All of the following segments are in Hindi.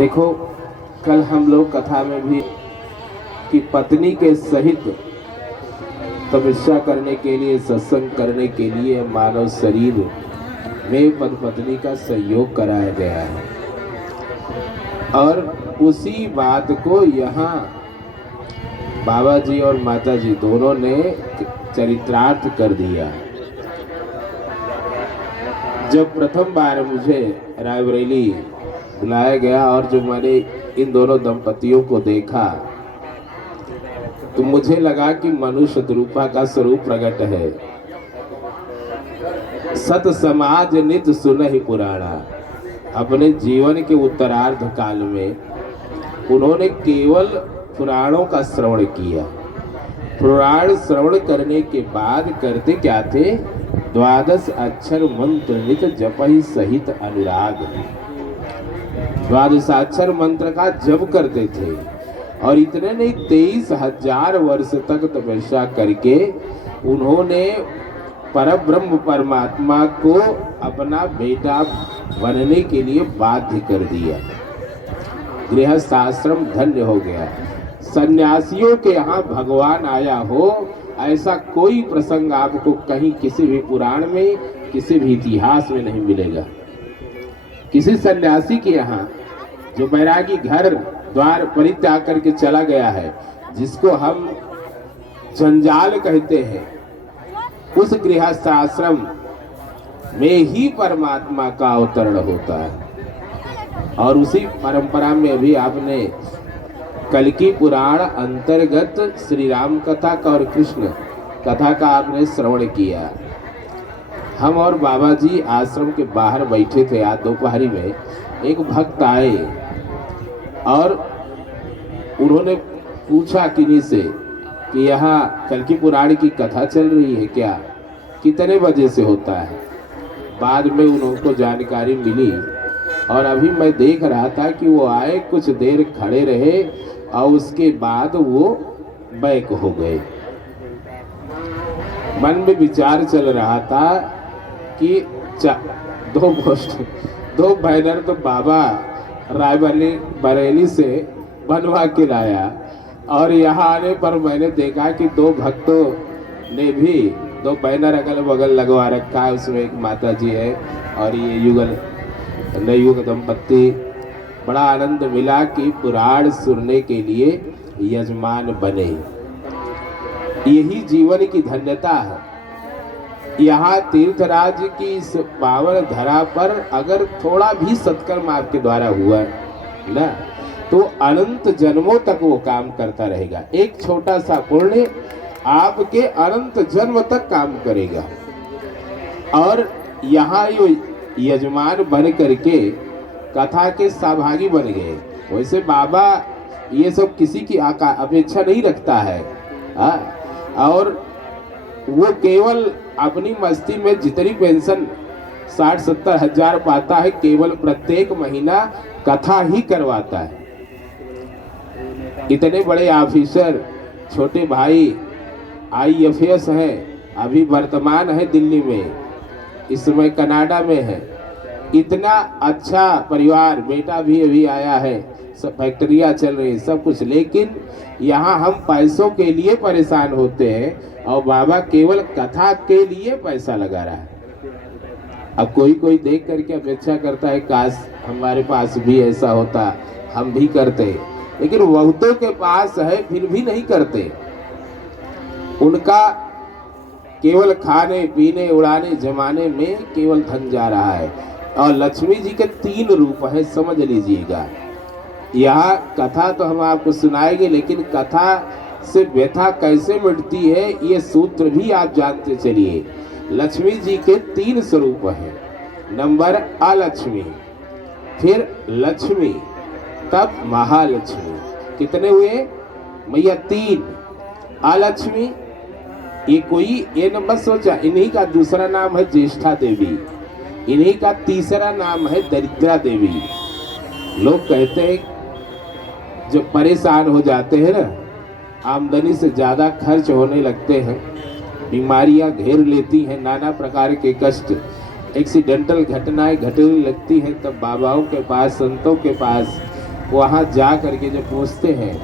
देखो, कल हम लोग कथा में भी कि पत्नी के सहित तपस्या करने के लिए, सत्संग करने के लिए मानव शरीर में पति पत्नी का सहयोग कराया गया है। और उसी बात को यहाँ बाबा जी और माता जी दोनों ने चरितार्थ कर दिया। जब प्रथम बार मुझे रायबरेली बुलाया गया और जो मैंने इन दोनों दंपतियों को देखा तो मुझे लगा कि मनुष्य रूपा का स्वरूप प्रकट है। सत समाज नित सुनहि पुराणा। अपने जीवन के उत्तरार्ध काल में उन्होंने केवल पुराणों का श्रवण किया। पुराण श्रवण करने के बाद करते क्या थे? 12 अक्षर मंत्र नित जपहि सहित अनुराग। 12 अक्षर मंत्र का जप करते थे और इतने नहीं 23,000 वर्ष तक तपस्या करके उन्होंने परब्रह्म परमात्मा को अपना बेटा बनने के लिए बाध्य कर दिया। गृहस्थ आश्रम धन्य हो गया। सन्यासियों के यहाँ भगवान आया हो ऐसा कोई प्रसंग आपको कहीं किसी भी पुराण में, किसी भी इतिहास में नहीं मिलेगा। किसी सन्यासी के यहाँ जो बैरागी घर द्वार परित्याग करके चला गया है, जिसको हम जंजाल कहते हैं, उस गृहस्थ आश्रम में ही परमात्मा का अवतरण होता है। और उसी परंपरा में अभी आपने कल्कि पुराण अंतर्गत श्री राम कथा का और कृष्ण कथा का आपने श्रवण किया। हम और बाबा जी आश्रम के बाहर बैठे थे। आज दोपहरी में एक भक्त आए और उन्होंने पूछा किन्हीं से कि यहाँ कल्कि पुराण की कथा चल रही है क्या, कितने बजे से होता है। बाद में उनको जानकारी मिली और अभी मैं देख रहा था कि वो आए, कुछ देर खड़े रहे और उसके बाद वो बैक हो गए। मन में विचार चल रहा था कि दो बैनर तो बाबा रायबरेली से बनवा के लाया और यहाँ आने पर मैंने देखा कि 2 भक्तों ने भी 2 बैनर अगल बगल लगवा रखा है। उसमें एक माता जी है और ये नवयुग दंपत्ति। बड़ा आनंद मिला कि पुराण सुनने के लिए यजमान बने। यही जीवन की धन्यता है। यहाँ तीर्थराज की इस पावन धरा पर अगर थोड़ा भी सत्कर्म आपके द्वारा हुआ ना, तो अनंत जन्मों तक वो काम करता रहेगा। एक छोटा सा पुण्य आपके अनंत जन्म तक काम करेगा। और यहाँ यजमान बन करके कथा के सहभागी बन गए। वैसे बाबा ये सब किसी की अपेक्षा नहीं रखता है। और वो केवल अपनी मस्ती में जितनी पेंशन 60-70 हजार पाता है, केवल प्रत्येक महीना कथा ही करवाता है। इतने बड़े ऑफिसर, छोटे भाई IAS हैं, अभी वर्तमान है दिल्ली में, इस समय कनाडा में है। इतना अच्छा परिवार, बेटा भी अभी आया है, सब फैक्ट्रियाँ चल रही है, सब कुछ। लेकिन यहाँ हम पैसों के लिए परेशान होते हैं और बाबा केवल कथा के लिए पैसा लगा रहा है। अब कोई देख करके अपेक्षा करता है काश हमारे पास भी ऐसा होता, हम भी करते। लेकिन बहुतों के पास है फिर भी नहीं करते। उनका केवल खाने पीने उड़ाने जमाने में केवल धन जा रहा है। और लक्ष्मी जी के 3 रूप है, समझ लीजिएगा। यहाँ कथा तो हम आपको सुनाएंगे, लेकिन कथा से व्यथा कैसे मिटती है ये सूत्र भी आप जानते चलिए। लक्ष्मी जी के 3 स्वरूप हैं। नंबर अलक्ष्मी, फिर लक्ष्मी, तब महालक्ष्मी। कितने हुए मैया? 3। अलक्ष्मी ये नंबर सोचा। इन्हीं का दूसरा नाम है ज्येष्ठा देवी। इन्हीं का तीसरा नाम है दरिद्रा देवी। लोग कहते हैं जब परेशान हो जाते हैं ना, आमदनी से ज़्यादा खर्च होने लगते हैं, बीमारियां घेर लेती हैं, नाना प्रकार के कष्ट, एक्सीडेंटल घटनाएं घटने लगती हैं, तब बाबाओं के पास, संतों के पास वहाँ जा करके जब पूछते हैं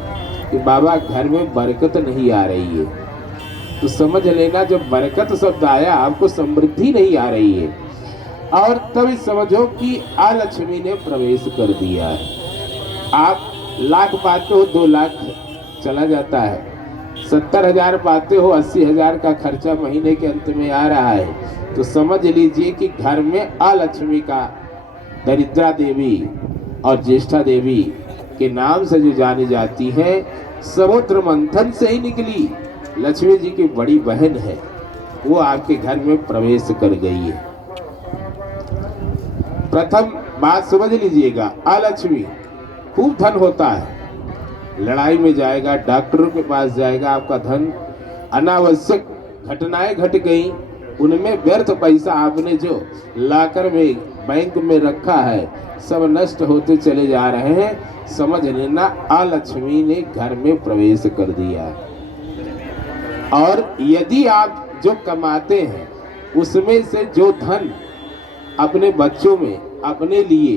कि बाबा घर में बरकत नहीं आ रही है, तो समझ लेना जब बरकत शब्द आया आपको समृद्धि नहीं आ रही है, और तभी समझो कि अलक्ष्मी ने प्रवेश कर दिया है। आप लाख पाते हो 2 लाख चला जाता है, 70,000 पाते हो 80,000 का खर्चा महीने के अंत में आ रहा है, तो समझ लीजिए कि घर में अलक्ष्मी का दरिद्रा देवी और ज्येष्ठा देवी के नाम से जो जानी जाती है, समुद्र मंथन से ही निकली लक्ष्मी जी की बड़ी बहन है, वो आपके घर में प्रवेश कर गई है। प्रथम बात समझ लीजिएगा, अलक्ष्मी खूब धन होता है, लड़ाई में जाएगा, डॉक्टरों के पास जाएगा, आपका धन अनावश्यक घटनाएं घट गई, उनमें व्यर्थ पैसा आपने जो लाकर में बैंक में रखा है सब नष्ट होते चले जा रहे हैं। समझ लेना अलक्ष्मी ने घर में प्रवेश कर दिया। और यदि आप जो कमाते हैं उसमें से जो धन अपने बच्चों में, अपने लिए,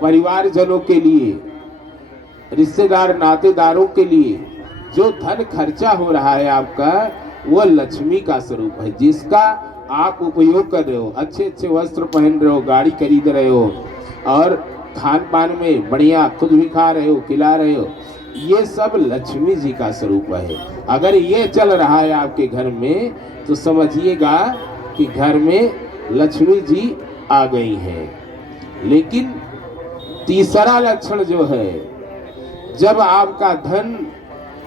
परिवारजनों के लिए, रिश्तेदार नातेदारों के लिए जो धन खर्चा हो रहा है आपका, वो लक्ष्मी का स्वरूप है, जिसका आप उपयोग कर रहे हो, अच्छे अच्छे वस्त्र पहन रहे हो, गाड़ी खरीद रहे हो, और खान पान में बढ़िया खुद भी खा रहे हो, खिला रहे हो, ये सब लक्ष्मी जी का स्वरूप है। अगर ये चल रहा है आपके घर में तो समझिएगा कि घर में लक्ष्मी जी आ गई हैं। लेकिन तीसरा लक्षण जो है, जब आपका धन,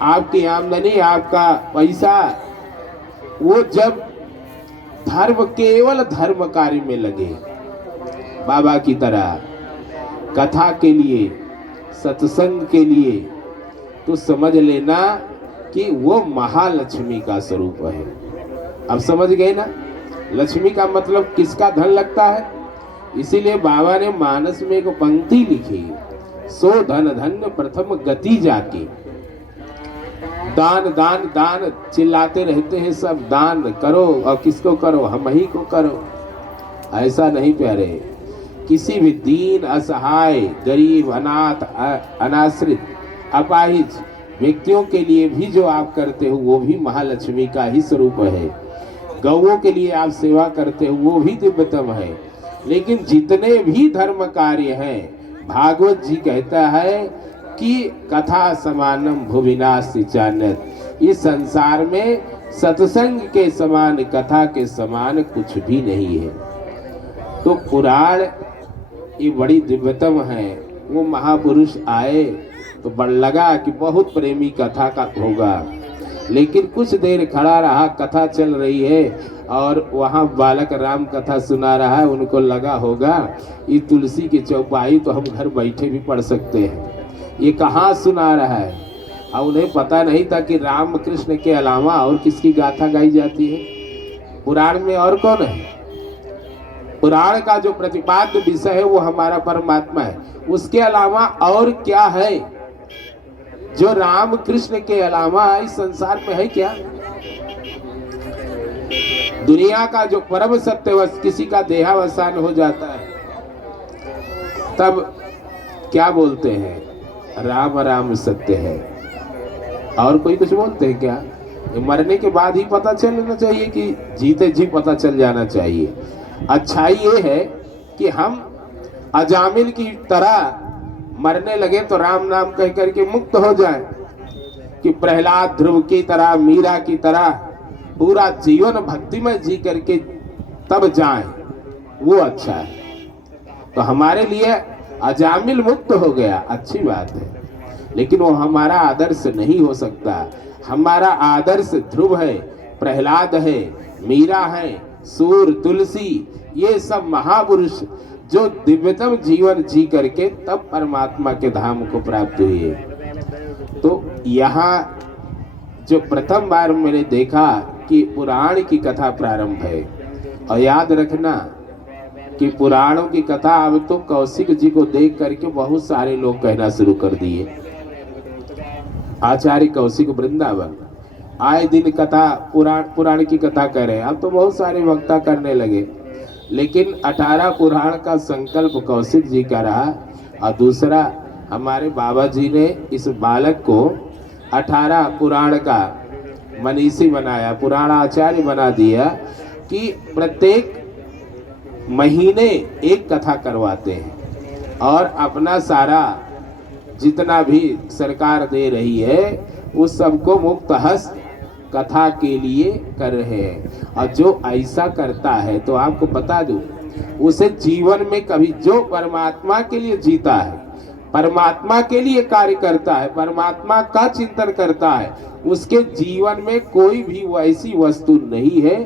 आपकी आमदनी, आपका पैसा, वो जब धर्म, केवल धर्म कार्य में लगे, बाबा की तरह कथा के लिए, सत्संग के लिए, तो समझ लेना कि वो महालक्ष्मी का स्वरूप है। अब समझ गए ना, लक्ष्मी का मतलब किसका धन लगता है। इसीलिए बाबा ने मानस में एक पंक्ति लिखी, सो धन धन्य प्रथम गति जाके। दान दान दान चिल्लाते रहते हैं सब, दान करो, और किसको करो, हम ही को करो। ऐसा नहीं प्यारे, किसी भी दीन, असहाय, गरीब, अनाथ, अनाश्रित, अपाहिज व्यक्तियों के लिए भी जो आप करते हो वो भी महालक्ष्मी का ही स्वरूप है। गौओं के लिए आप सेवा करते हो वो भी दिव्यतम है। लेकिन जितने भी धर्म कार्य हैं, भागवत जी कहता है कि कथा समानम भुविनाश चान्यत, इस संसार में सत्संग के समान, कथा के समान कुछ भी नहीं है। तो पुराण ये बड़ी दिव्यतम है। वो महापुरुष आए तो बड़ लगा कि बहुत प्रेमी कथा का होगा, लेकिन कुछ देर खड़ा रहा, कथा चल रही है और वहाँ बालक राम कथा सुना रहा है, उनको लगा होगा ये तुलसी की चौपाई तो हम घर बैठे भी पढ़ सकते हैं, ये कहाँ सुना रहा है। और उन्हें पता नहीं था कि राम कृष्ण के अलावा और किसकी गाथा गाई जाती है पुराण में, और कौन है। पुराण का जो प्रतिपाद्य विषय है वो हमारा परमात्मा है, उसके अलावा और क्या है जो राम कृष्ण के अलावा इस संसार में है क्या। दुनिया का जो परम सत्य किसी का देहावसान हो जाता है तब क्या बोलते हैं, राम राम सत्य है, और कोई कुछ बोलते हैं क्या। मरने के बाद ही पता चलना चाहिए कि जीते जी पता चल जाना चाहिए। अच्छाई ये है कि हम अजामिल की तरह मरने लगे तो राम नाम कह करके मुक्त हो जाए, कि प्रहलाद, ध्रुव की तरह, मीरा की तरह पूरा जीवन भक्ति में जी करके तब जाए, वो अच्छा है। तो हमारे लिए अजामिल मुक्त हो गया, अच्छी बात है, लेकिन वो हमारा आदर्श नहीं हो सकता। हमारा आदर्श ध्रुव है, प्रहलाद है, मीरा है, सूर, तुलसी, ये सब महापुरुष जो दिव्यतम जीवन जी करके तब परमात्मा के धाम को प्राप्त हुए। तो यहाँ जो प्रथम बार मैंने देखा कि पुराण की कथा प्रारंभ है, और याद रखना कि पुराणों की कथा अब तो कौशिक जी को देख करके बहुत सारे लोग कहना शुरू कर दिए। आचार्य कौशिक वृंदावन आए दिन कथा, पुराण की कथा कह रहे हैं, अब तो बहुत सारे वक्ता करने लगे, लेकिन 18 पुराण का संकल्प कौशिक जी का रहा, और दूसरा हमारे बाबा जी ने इस बालक को 18 पुराण का मनीषी बनाया, पुराण आचार्य बना दिया कि प्रत्येक महीने एक कथा करवाते हैं और अपना सारा जितना भी सरकार दे रही है उस सबको मुक्त हस्त कथा के लिए कर रहे हैं। और जो ऐसा करता है तो आपको बता दूं, उसे जीवन में कभी जो परमात्मा के लिए जीता है, परमात्मा के लिए कार्य करता है, परमात्मा का चिंतन करता है, उसके जीवन में कोई भी वैसी वस्तु नहीं है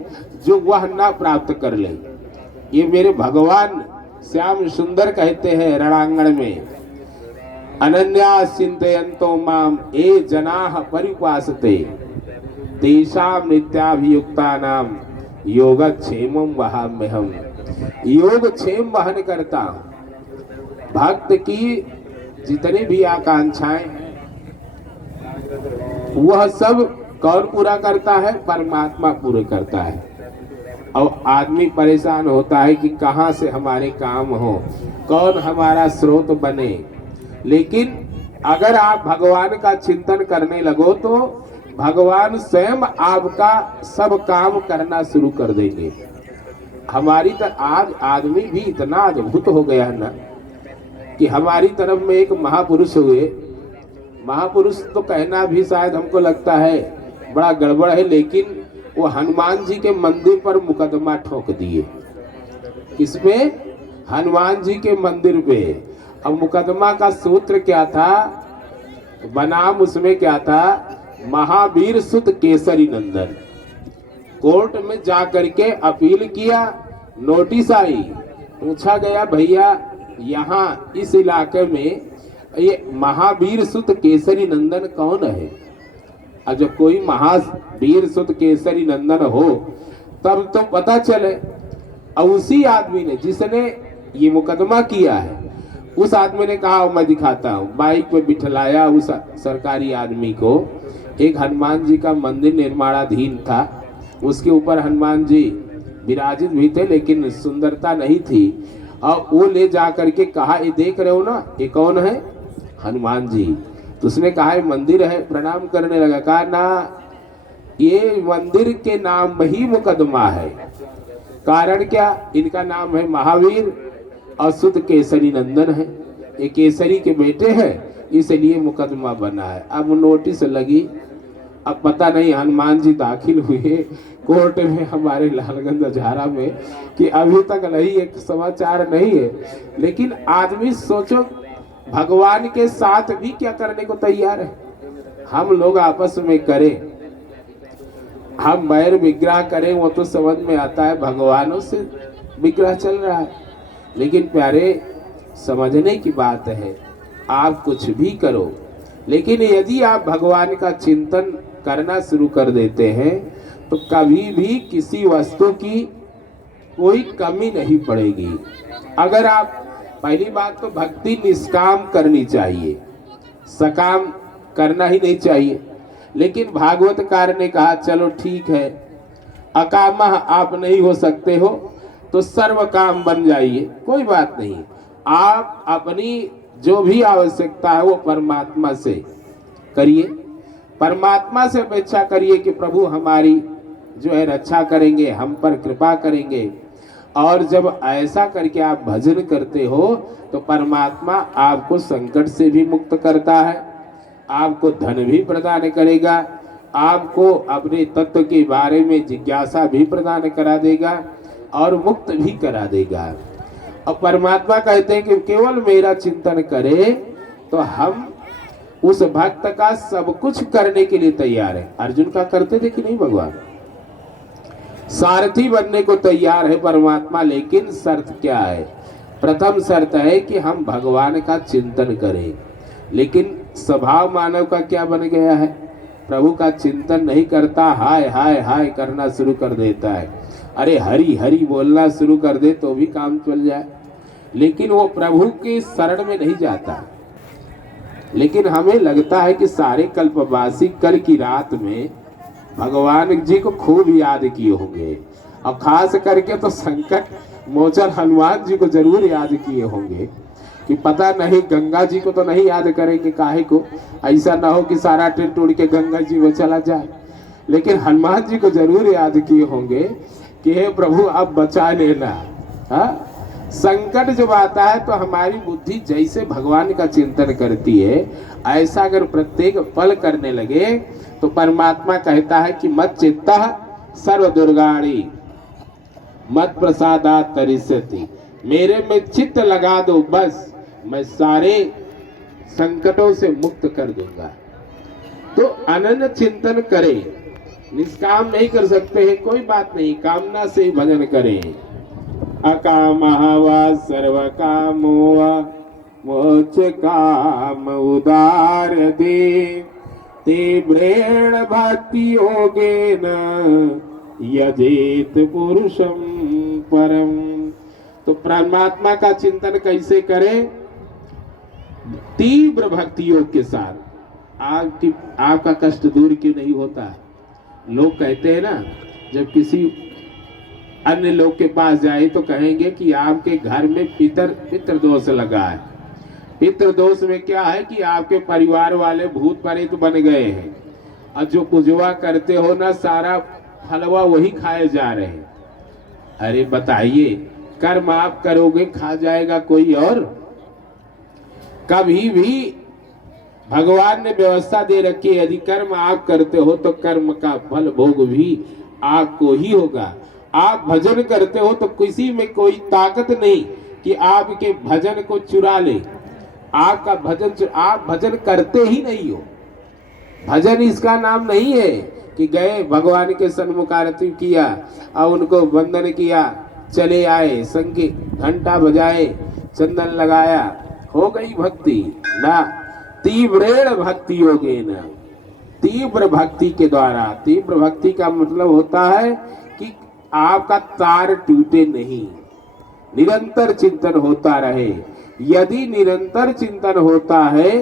जो वह ना प्राप्त कर ले। ये मेरे भगवान श्याम सुंदर कहते हैं रणांगण में, अनन्या चिंतयन्तो माम ये जनाः परिपासते तेषां नित्याभियुक्तानां योगक्षेमं वहाम्यहम्। योगक्षेम वहन करता हूँ। भक्त की जितनी भी आकांक्षाएं वह सब कौन पूरा करता है? परमात्मा पूरे करता है। और आदमी परेशान होता है कि कहाँ से हमारे काम हो, कौन हमारा स्रोत बने। लेकिन अगर आप भगवान का चिंतन करने लगो तो भगवान स्वयं आपका सब काम करना शुरू कर देंगे। हमारी आज आदमी भी इतना अद्भुत हो गया है ना कि हमारी तरफ में एक महापुरुष हुए, महापुरुष तो कहना भी शायद हमको लगता है बड़ा गड़बड़ है, लेकिन वो हनुमान जी के मंदिर पर मुकदमा ठोक दिए। किसपे? हनुमान जी के मंदिर पे। अब मुकदमा का सूत्र क्या था? बनाम उसमें क्या था? महावीर सुत केसरी नंदन। कोर्ट में जा करके अपील किया, नोटिस आई, पूछा गया भैया यहाँ इस इलाके में ये महावीर सुत केसरी नंदन कौन है? और जब कोई महावीर सुत केसरी नंदन हो तब तो पता चले। और उसी आदमी ने जिसने ये मुकदमा किया है उस आदमी ने कहा मैं दिखाता हूँ। बाइक पे बिठलाया उस सरकारी आदमी को। एक हनुमान जी का मंदिर निर्माणाधीन था, उसके ऊपर हनुमान जी विराजित भी थे लेकिन सुंदरता नहीं थी। और वो ले जा करके कहा ये देख रहे हो ना, ये कौन है? हनुमान जी। तो उसने कहा ये मंदिर है, प्रणाम करने लगा। कहा ना, ये मंदिर के नाम में ही मुकदमा है। कारण क्या? इनका नाम है महावीर और सुत केसरी नंदन है, ये केसरी के बेटे हैं, इसलिए मुकदमा बना है। अब नोटिस लगी। अब पता नहीं हनुमान जी दाखिल हुए कोर्ट में हमारे लालगंज अजहारा में कि अभी तक नहीं एक समाचार नहीं है। लेकिन आदमी सोचो भगवान के साथ भी क्या करने को तैयार है। हम लोग आपस में करें, हम बैर विग्रह करें वो तो समझ में आता है, भगवानों से विग्रह चल रहा है। लेकिन प्यारे समझने की बात है, आप कुछ भी करो लेकिन यदि आप भगवान का चिंतन करना शुरू कर देते हैं तो कभी भी किसी वस्तु की कोई कमी नहीं पड़ेगी। अगर आप, पहली बात तो भक्ति निष्काम करनी चाहिए, सकाम करना ही नहीं चाहिए। लेकिन भागवतकार ने कहा चलो ठीक है, अकामा आप नहीं हो सकते हो तो सर्व काम बन जाइए, कोई बात नहीं। आप अपनी जो भी आवश्यकता है वो परमात्मा से करिए, परमात्मा से अपेक्षा करिए कि प्रभु हमारी जो है रक्षा करेंगे, हम पर कृपा करेंगे। और जब ऐसा करके आप भजन करते हो तो परमात्मा आपको संकट से भी मुक्त करता है, आपको धन भी प्रदान करेगा, आपको अपने तत्व के बारे में जिज्ञासा भी प्रदान करा देगा और मुक्त भी करा देगा। और परमात्मा कहते हैं कि केवल मेरा चिंतन करे तो हम उस भक्त का सब कुछ करने के लिए तैयार है। अर्जुन का करते थे कि नहीं? भगवान सारथी बनने को तैयार है परमात्मा। लेकिन शर्त क्या है? प्रथम शर्त है कि हम भगवान का चिंतन करें। लेकिन स्वभाव मानव का क्या बन गया है? प्रभु का चिंतन नहीं करता, हाय हाय हाय करना शुरू कर देता है। अरे हरि हरि बोलना शुरू कर दे तो भी काम चल जाए, लेकिन वो प्रभु के शरण में नहीं जाता। लेकिन हमें लगता है कि सारे कल्पवासी कल की रात में भगवान जी को खूब याद किए होंगे, और खास करके तो संकट मोचन हनुमान जी को जरूर याद किए होंगे। कि पता नहीं गंगा जी को तो नहीं याद करेंगे, काहे को, ऐसा ना हो कि सारा टेंट उड़ के गंगा जी में चला जाए। लेकिन हनुमान जी को जरूर याद किए होंगे कि हे प्रभु अब बचा लेना। हाँ, संकट जब आता है तो हमारी बुद्धि जैसे भगवान का चिंतन करती है, ऐसा अगर प्रत्येक पल करने लगे तो परमात्मा कहता है कि मत चित्ता सर्व दुर्गाणी मत प्रसादात तरिष्यति, मेरे में चित्त लगा दो, बस मैं सारे संकटों से मुक्त कर दूंगा। तो अनन्य चिंतन करें, निष्काम नहीं कर सकते हैं, कोई बात नहीं, कामना से ही भजन करें। अकामः वा सर्व कामो वा मोक्ष काम उदार दे, तीव्रेण भक्ति योगेन यजेत पुरुषम परम। तो परमात्मा का चिंतन कैसे करें? तीव्र भक्ति योग के साथ। आपका कष्ट दूर क्यों नहीं होता? लोग कहते हैं ना, जब किसी अन्य लोग के पास जाए तो कहेंगे कि आपके घर में पितृ दोष लगा है। पितृ दोष में क्या है कि आपके परिवार वाले भूत प्रेत बन गए हैं, और जो पूजवा करते हो ना, सारा फलवा वही खाए जा रहे हैं। अरे बताइए, कर्म आप करोगे, खा जाएगा कोई और? कभी भी भगवान ने व्यवस्था दे रखी है, यदि कर्म आप करते हो तो कर्म का फल भोग भी आपको ही होगा। आप भजन करते हो तो किसी में कोई ताकत नहीं कि आपके भजन को चुरा ले। आपका भजन, आप भजन करते ही नहीं हो। भजन इसका नाम नहीं है कि गए भगवान के सन्मुख आरती किया और उनको वंदन किया, चले आए, संगीत घंटा बजाए, चंदन लगाया, हो गई भक्ति ना। तीव्रेण भक्ति योगेन, तीव्र भक्ति के द्वारा। तीव्र भक्ति का मतलब होता है कि आपका तार टूटे नहीं, निरंतर चिंतन होता रहे। यदि निरंतर चिंतन होता है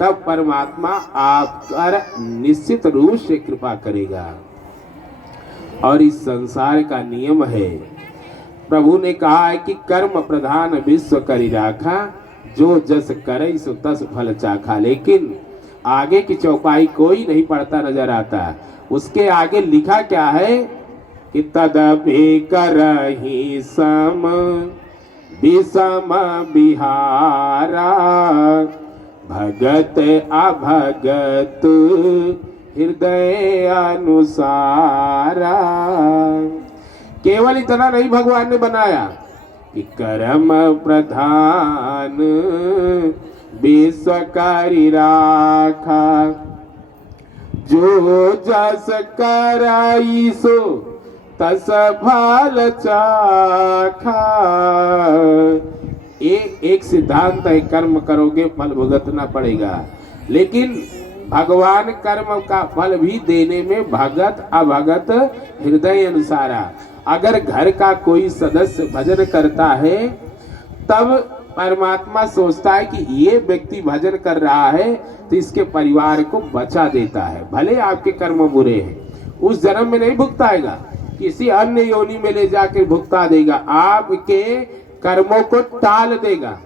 तब परमात्मा आप पर निश्चित रूप से कृपा करेगा। और इस संसार का नियम है, प्रभु ने कहा है कि कर्म प्रधान विश्व करि राखा, जो जस करे सो तस फल चाखा। लेकिन आगे की चौपाई कोई नहीं पढ़ता नजर आता। उसके आगे लिखा क्या है कि तदपि करहि सम विषम बिहारा, भगत अभगत हृदय अनुसारा। केवल इतना नहीं भगवान ने बनाया कि कर्म प्रधान विश्व करि राखा, जो जस कराई सो तस फल चाखा। एक सिद्धांत है, कर्म करोगे फल भुगतना पड़ेगा। लेकिन भगवान कर्म का फल भी देने में भगत अभगत हृदय अनुसारा। अगर घर का कोई सदस्य भजन करता है तब परमात्मा सोचता है कि ये व्यक्ति भजन कर रहा है तो इसके परिवार को बचा देता है। भले आपके कर्म बुरे हैं, उस जन्म में नहीं भुगताएगा, किसी अन्य योनि में ले जाकर भुगता देगा, आपके कर्मों को टाल देगा।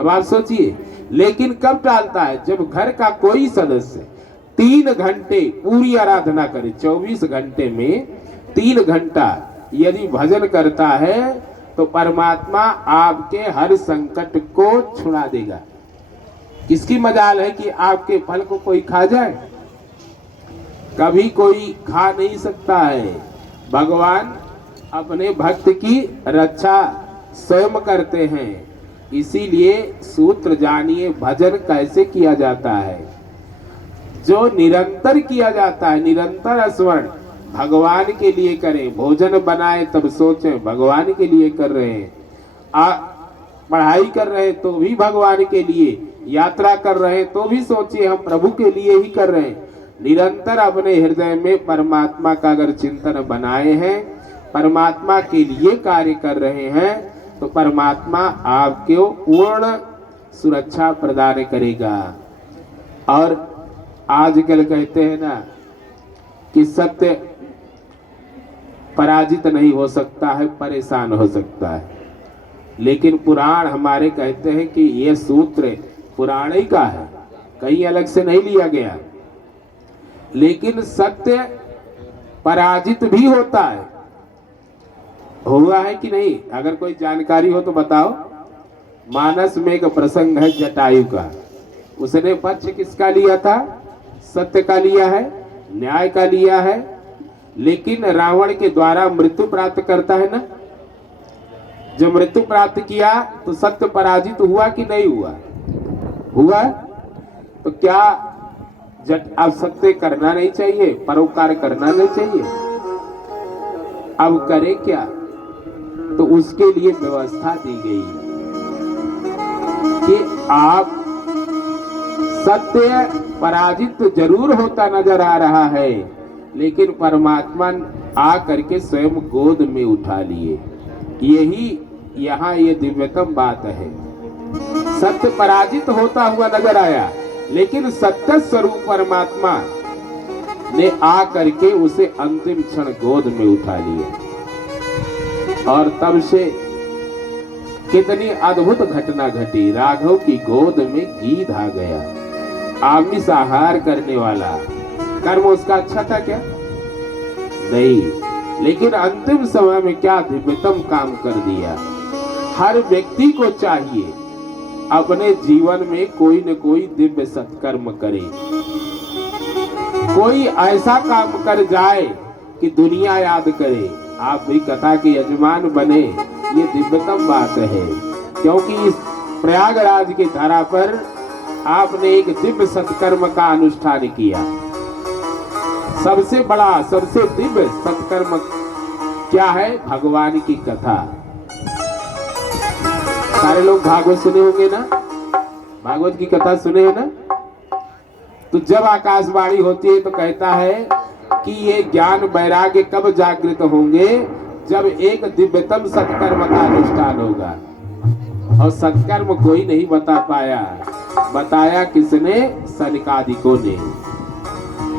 अब आप सोचिए, लेकिन कब टालता है? जब घर का कोई सदस्य 3 घंटे पूरी आराधना करे, 24 घंटे में 3 घंटा यदि भजन करता है तो परमात्मा आपके हर संकट को छुड़ा देगा। किसकी मजाल है कि आपके फल को कोई खा जाए? कभी कोई खा नहीं सकता है। भगवान अपने भक्त की रक्षा स्वयं करते हैं। इसीलिए सूत्र जानिए, भजन कैसे किया जाता है। जो निरंतर किया जाता है, निरंतर स्मरण भगवान के लिए करें। भोजन बनाए तब सोचें भगवान के लिए कर रहे हैं, पढ़ाई कर रहे हैं तो भी भगवान के लिए, यात्रा कर रहे हैं तो भी सोचिए हम प्रभु के लिए ही कर रहे हैं। निरंतर अपने हृदय में परमात्मा का अगर चिंतन बनाए हैं, परमात्मा के लिए कार्य कर रहे हैं, तो परमात्मा आपको पूर्ण सुरक्षा प्रदान करेगा। और आजकल कहते हैं ना कि सत्य पराजित नहीं हो सकता है, परेशान हो सकता है। लेकिन पुराण हमारे कहते हैं कि ये सूत्र पुराण ही का है, कहीं अलग से नहीं लिया गया। लेकिन सत्य पराजित भी होता है, हुआ है कि नहीं? अगर कोई जानकारी हो तो बताओ। मानस में एक प्रसंग है जटायु का, उसने पक्ष किसका लिया था? सत्य का लिया है, न्याय का लिया है, लेकिन रावण के द्वारा मृत्यु प्राप्त करता है ना। जब मृत्यु प्राप्त किया तो सत्य पराजित हुआ कि नहीं हुआ? हुआ। तो क्या अब सत्य करना नहीं चाहिए, परोपकार करना नहीं चाहिए? अब करे क्या? तो उसके लिए व्यवस्था दी गई कि आप सत्य पराजित जरूर होता नजर आ रहा है, लेकिन परमात्मा आ करके स्वयं गोद में उठा लिए। यही यहाँ ये दिव्यतम बात है। सत्य पराजित होता हुआ नजर आया, लेकिन सत्य स्वरूप परमात्मा ने आ करके उसे अंतिम क्षण गोद में उठा लिया। और तब से कितनी अद्भुत घटना घटी। राघव की गोद में गीध आ गया, आमिष आहार करने वाला। कर्म उसका अच्छा था क्या? नहीं, लेकिन अंतिम समय में क्या दिव्यतम काम कर दिया। हर व्यक्ति को चाहिए अपने जीवन में कोई न कोई दिव्य सत्कर्म करे, कोई ऐसा काम कर जाए कि दुनिया याद करे। आप भी कथा के यजमान बने, ये दिव्यतम बात है, क्योंकि इस प्रयागराज की धरा पर आपने एक दिव्य सत्कर्म का अनुष्ठान किया। सबसे बड़ा, सबसे दिव्य सत्कर्म क्या है? भगवान की कथा। सारे लोग भागवत सुने होंगे ना, भागवत की कथा सुने है ना। तो जब आकाशवाणी होती है तो कहता है कि ये ज्ञान वैराग्य कब जागृत होंगे? जब एक दिव्यतम सत्कर्म का अनुष्ठान होगा। और सत्कर्म कोई नहीं बता पाया, बताया किसने? सनकादिकों ने।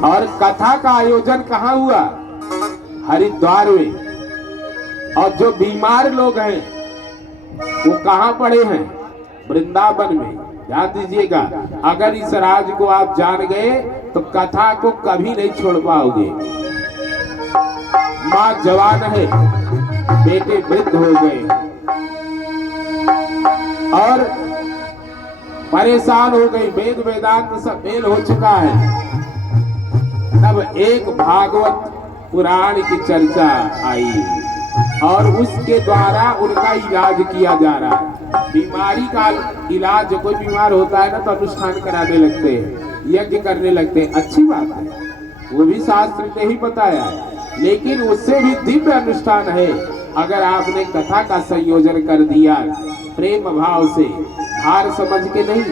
और कथा का आयोजन कहाँ हुआ? हरिद्वार में। और जो बीमार लोग हैं वो कहाँ पड़े हैं? वृंदावन में। ध्यान दीजिएगा, अगर इस राज को आप जान गए तो कथा को कभी नहीं छोड़ पाओगे। माँ जवान है, बेटे वृद्ध हो गए और परेशान हो गई, वेद वेदांत सब फेल हो चुका है। तब एक भागवत पुराण की चर्चा आई और उसके द्वारा उनका इलाज किया जा रहा है। बीमारी का इलाज, कोई बीमार होता है ना तो अनुष्ठान कराने लगते हैं, यज्ञ करने लगते हैं, अच्छी बात है, वो भी शास्त्र ने ही बताया है। लेकिन उससे भी दिव्य अनुष्ठान है अगर आपने कथा का संयोजन कर दिया प्रेम भाव से, हार समझ के नहीं,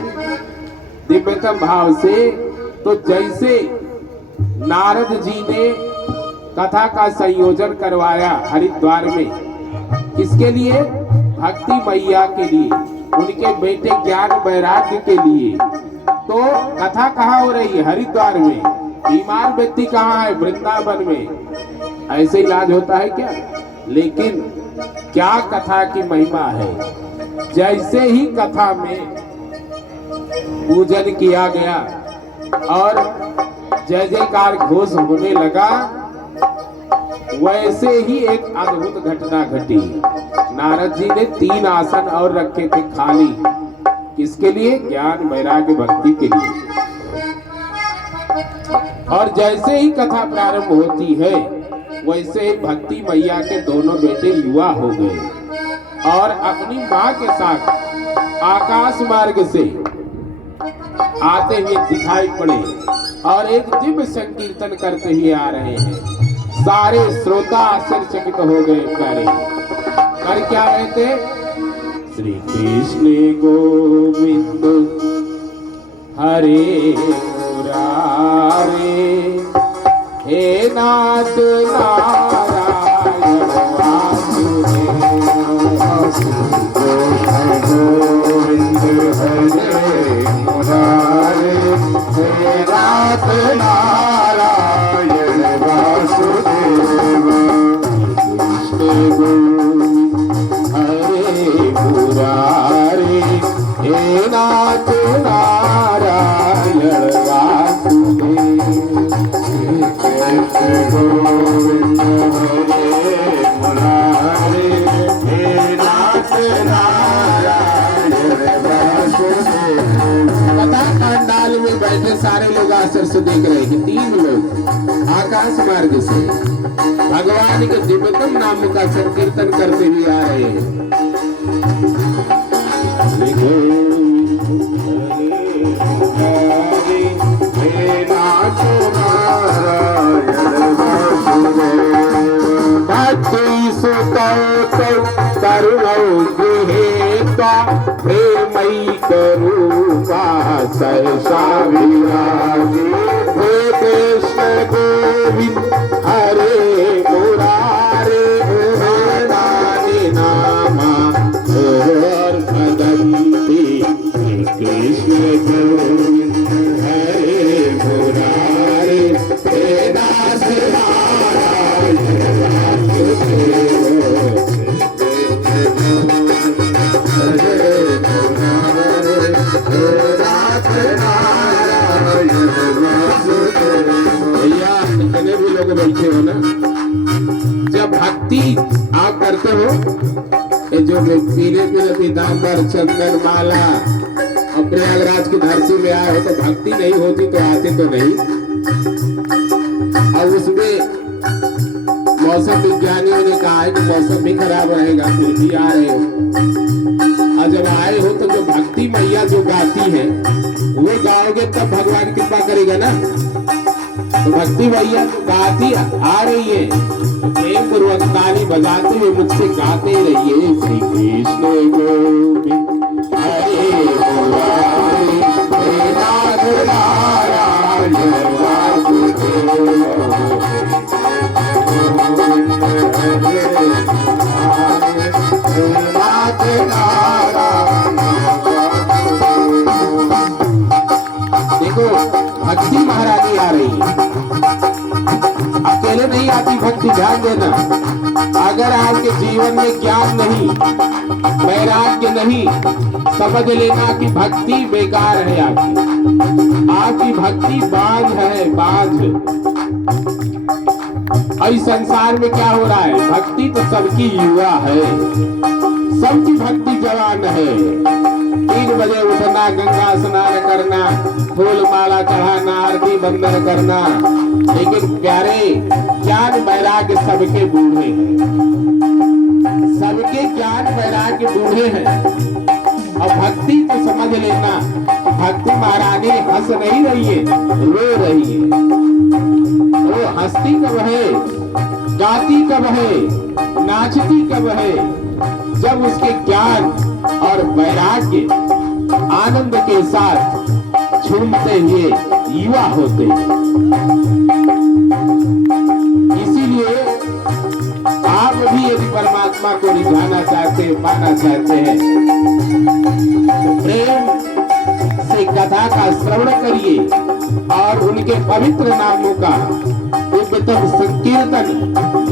दिव्यतम भाव से। तो जैसे नारद जी ने कथा का संयोजन करवाया हरिद्वार में, किसके लिए? भक्ति मैया के लिए, उनके बेटे ज्ञान वैराग्य के लिए। तो कथा कहाँ हो रही है? हरिद्वार में। बीमार व्यक्ति कहाँ है? वृंदावन में। ऐसे इलाज होता है क्या? लेकिन क्या कथा की महिमा है। जैसे ही कथा में पूजन किया गया और जय जयकार घोष होने लगा, वैसे ही एक अद्भुत घटना घटी। नारद जी ने 3 आसन और रखे थे खाली, किसके लिए? ज्ञान वैराग्य भक्ति के लिए। और जैसे ही कथा प्रारंभ होती है वैसे ही भक्ति मैया के दोनों बेटे युवा हो गए और अपनी माँ के साथ आकाश मार्ग से आते हुए दिखाई पड़े और एक दिव्य संकीर्तन करते हुए आ रहे हैं। सारे श्रोता आश्चर्यचकित हो गए, प्यारे। कर क्या रहे थे? श्री कृष्ण गोविंद हरे मुरारे, हे नाथ नारायण वासुदेव। गोविंद हरे मुरारे, हे नाथ नारायण वासुदेव। कृष्ण गोविंद हरे नारायण वासुदेव। गोविंद हरे मुरारे, हे नाथ नारायण वासुदेव। कथा पंडाल में बैठे सारे लोग आश्चर्य से देख रहे कि 3 लोग आकाश मार्ग से भगवान के दिव्यतम नाम का संकीर्तन करते हुए आ रहे हैं। हे नाथ नारायण वासुदेव। भक्ति सुतौ करुणौ गृहेता प्रेमयी करूपा सहसा विराजे। हे कृष्ण गोविंद हरे मुरारे, नानी नामा और भदंती। हे कृष्ण गोविंद हरे मुरारे, हे दास नारायण भैया जितने भी लोग बैठे हो ना, जब भक्ति आप करते हो, ये जो पीले पीले पीताम्बर चंदन माला और प्रयागराज की धरती में आए हो, तो भक्ति नहीं होती तो आते तो नहीं। और उसमें मौसम विज्ञानियों ने कहा है कि मौसम भी खराब रहेगा, फिर भी आ रहे हो। और जब आए हो तो जो भक्ति मैया जो गाती है वो गाओगे तब भगवान कृपा करेगा ना। तो भक्ति मैया जो गाती आ रही है तो प्रेम पूर्वक ताली बजाते हुए मुझसे गाते रहिए। श्री कृष्ण गोविंद हरे मुरारे, हे नाथ नारायण देखो भक्ति महारानी आ रही है, अकेले नहीं आती भक्ति, ध्यान देना। अगर आपके जीवन में ज्ञान नहीं, वैराग्य नहीं, समझ लेना कि भक्ति बेकार है। आपकी भक्ति बाझ है, बाझ। और इस संसार में क्या हो रहा है, भक्ति तो सबकी युवा है, सबकी भक्ति जवान है। 3 बजे उठना, गंगा स्नान करना, फूल माला चढ़ाना, आरती बंदन करना, लेकिन प्यारे ज्ञान वैराग्य सबके बूढ़े हैं, सबके ज्ञान वैराग्य बूढ़े हैं। और भक्ति तो समझ लेना, भक्ति महारानी हंस नहीं रही है, रो रही है। वो हंसती कब है, गाती कब है, नाचती कब है, जब उसके ज्ञान और वैराग्य आनंद के साथ झूमते हुए युवा होते। इसीलिए आप भी यदि परमात्मा को रिझाना चाहते हैं, पाना चाहते हैं, तो प्रेम से कथा का श्रवण करिए और उनके पवित्र नामों का दिव्यतम संकीर्तन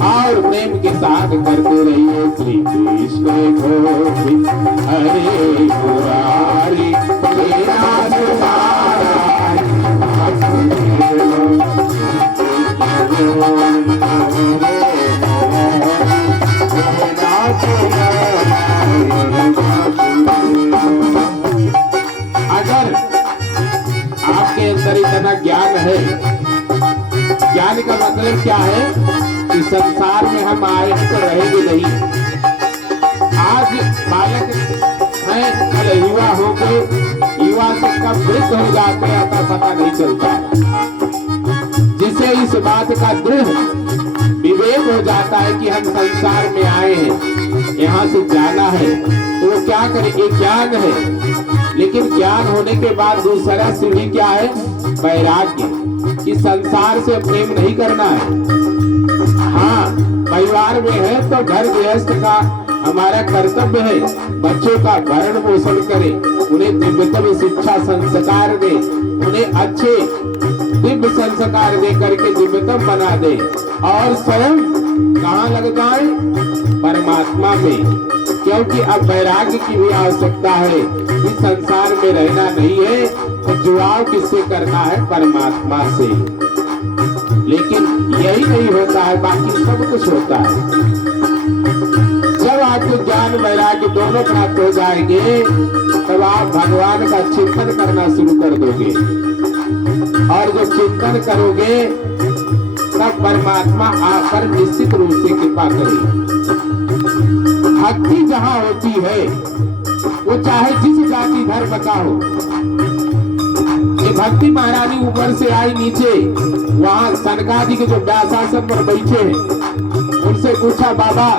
और प्रेम के साथ करते रहिए। श्री कृष्ण गोविंद हरे मुरारी, हे नाथ नारायण अगर आपके अंदर इतना ज्ञान है, ज्ञान का मतलब क्या है कि संसार में हम आए तो रहेंगे नहीं। आज बालक है, कल युवा हो गए, युवा से कब वृद्ध हो जाते हैं तो पता नहीं चलता। जिसे इस बात का दृढ़ विवेक हो जाता है कि हम संसार में आए हैं, यहाँ से जाना है, तो वो क्या करे, ये ज्ञान है। लेकिन ज्ञान होने के बाद दूसरा सीढ़ी क्या है, वैराग्य, कि संसार से प्रेम नहीं करना है। हाँ, परिवार में है तो घर गृहस्थ का हमारा कर्तव्य है, बच्चों का भरण पोषण करे, उन्हें दिव्यतम शिक्षा संस्कार दे, उन्हें अच्छे दिव्य संस्कार दे करके दिव्यतम बना दे, और स्वयं कहाँ लग जाए, परमात्मा में। क्योंकि अब वैराग्य की भी आवश्यकता है। इस संसार में रहना नहीं है तो जुड़ाव किससे करना है? परमात्मा से। लेकिन यही नहीं होता है, बाकी सब कुछ होता है। जब आपको ज्ञान वैराग्य दोनों प्राप्त हो जाएंगे तब आप भगवान का चिंतन करना शुरू कर दोगे, और जब चिंतन करोगे तब परमात्मा आप पर निश्चित रूप से कृपा करेगी। भक्ति जहाँ होती है वो चाहे जिस जाति धर्म का हो। ये भक्ति महारानी ऊपर से आई नीचे, वहां सनकादि के जो व्यासासन पर बैठे हैं उनसे पूछा, बाबा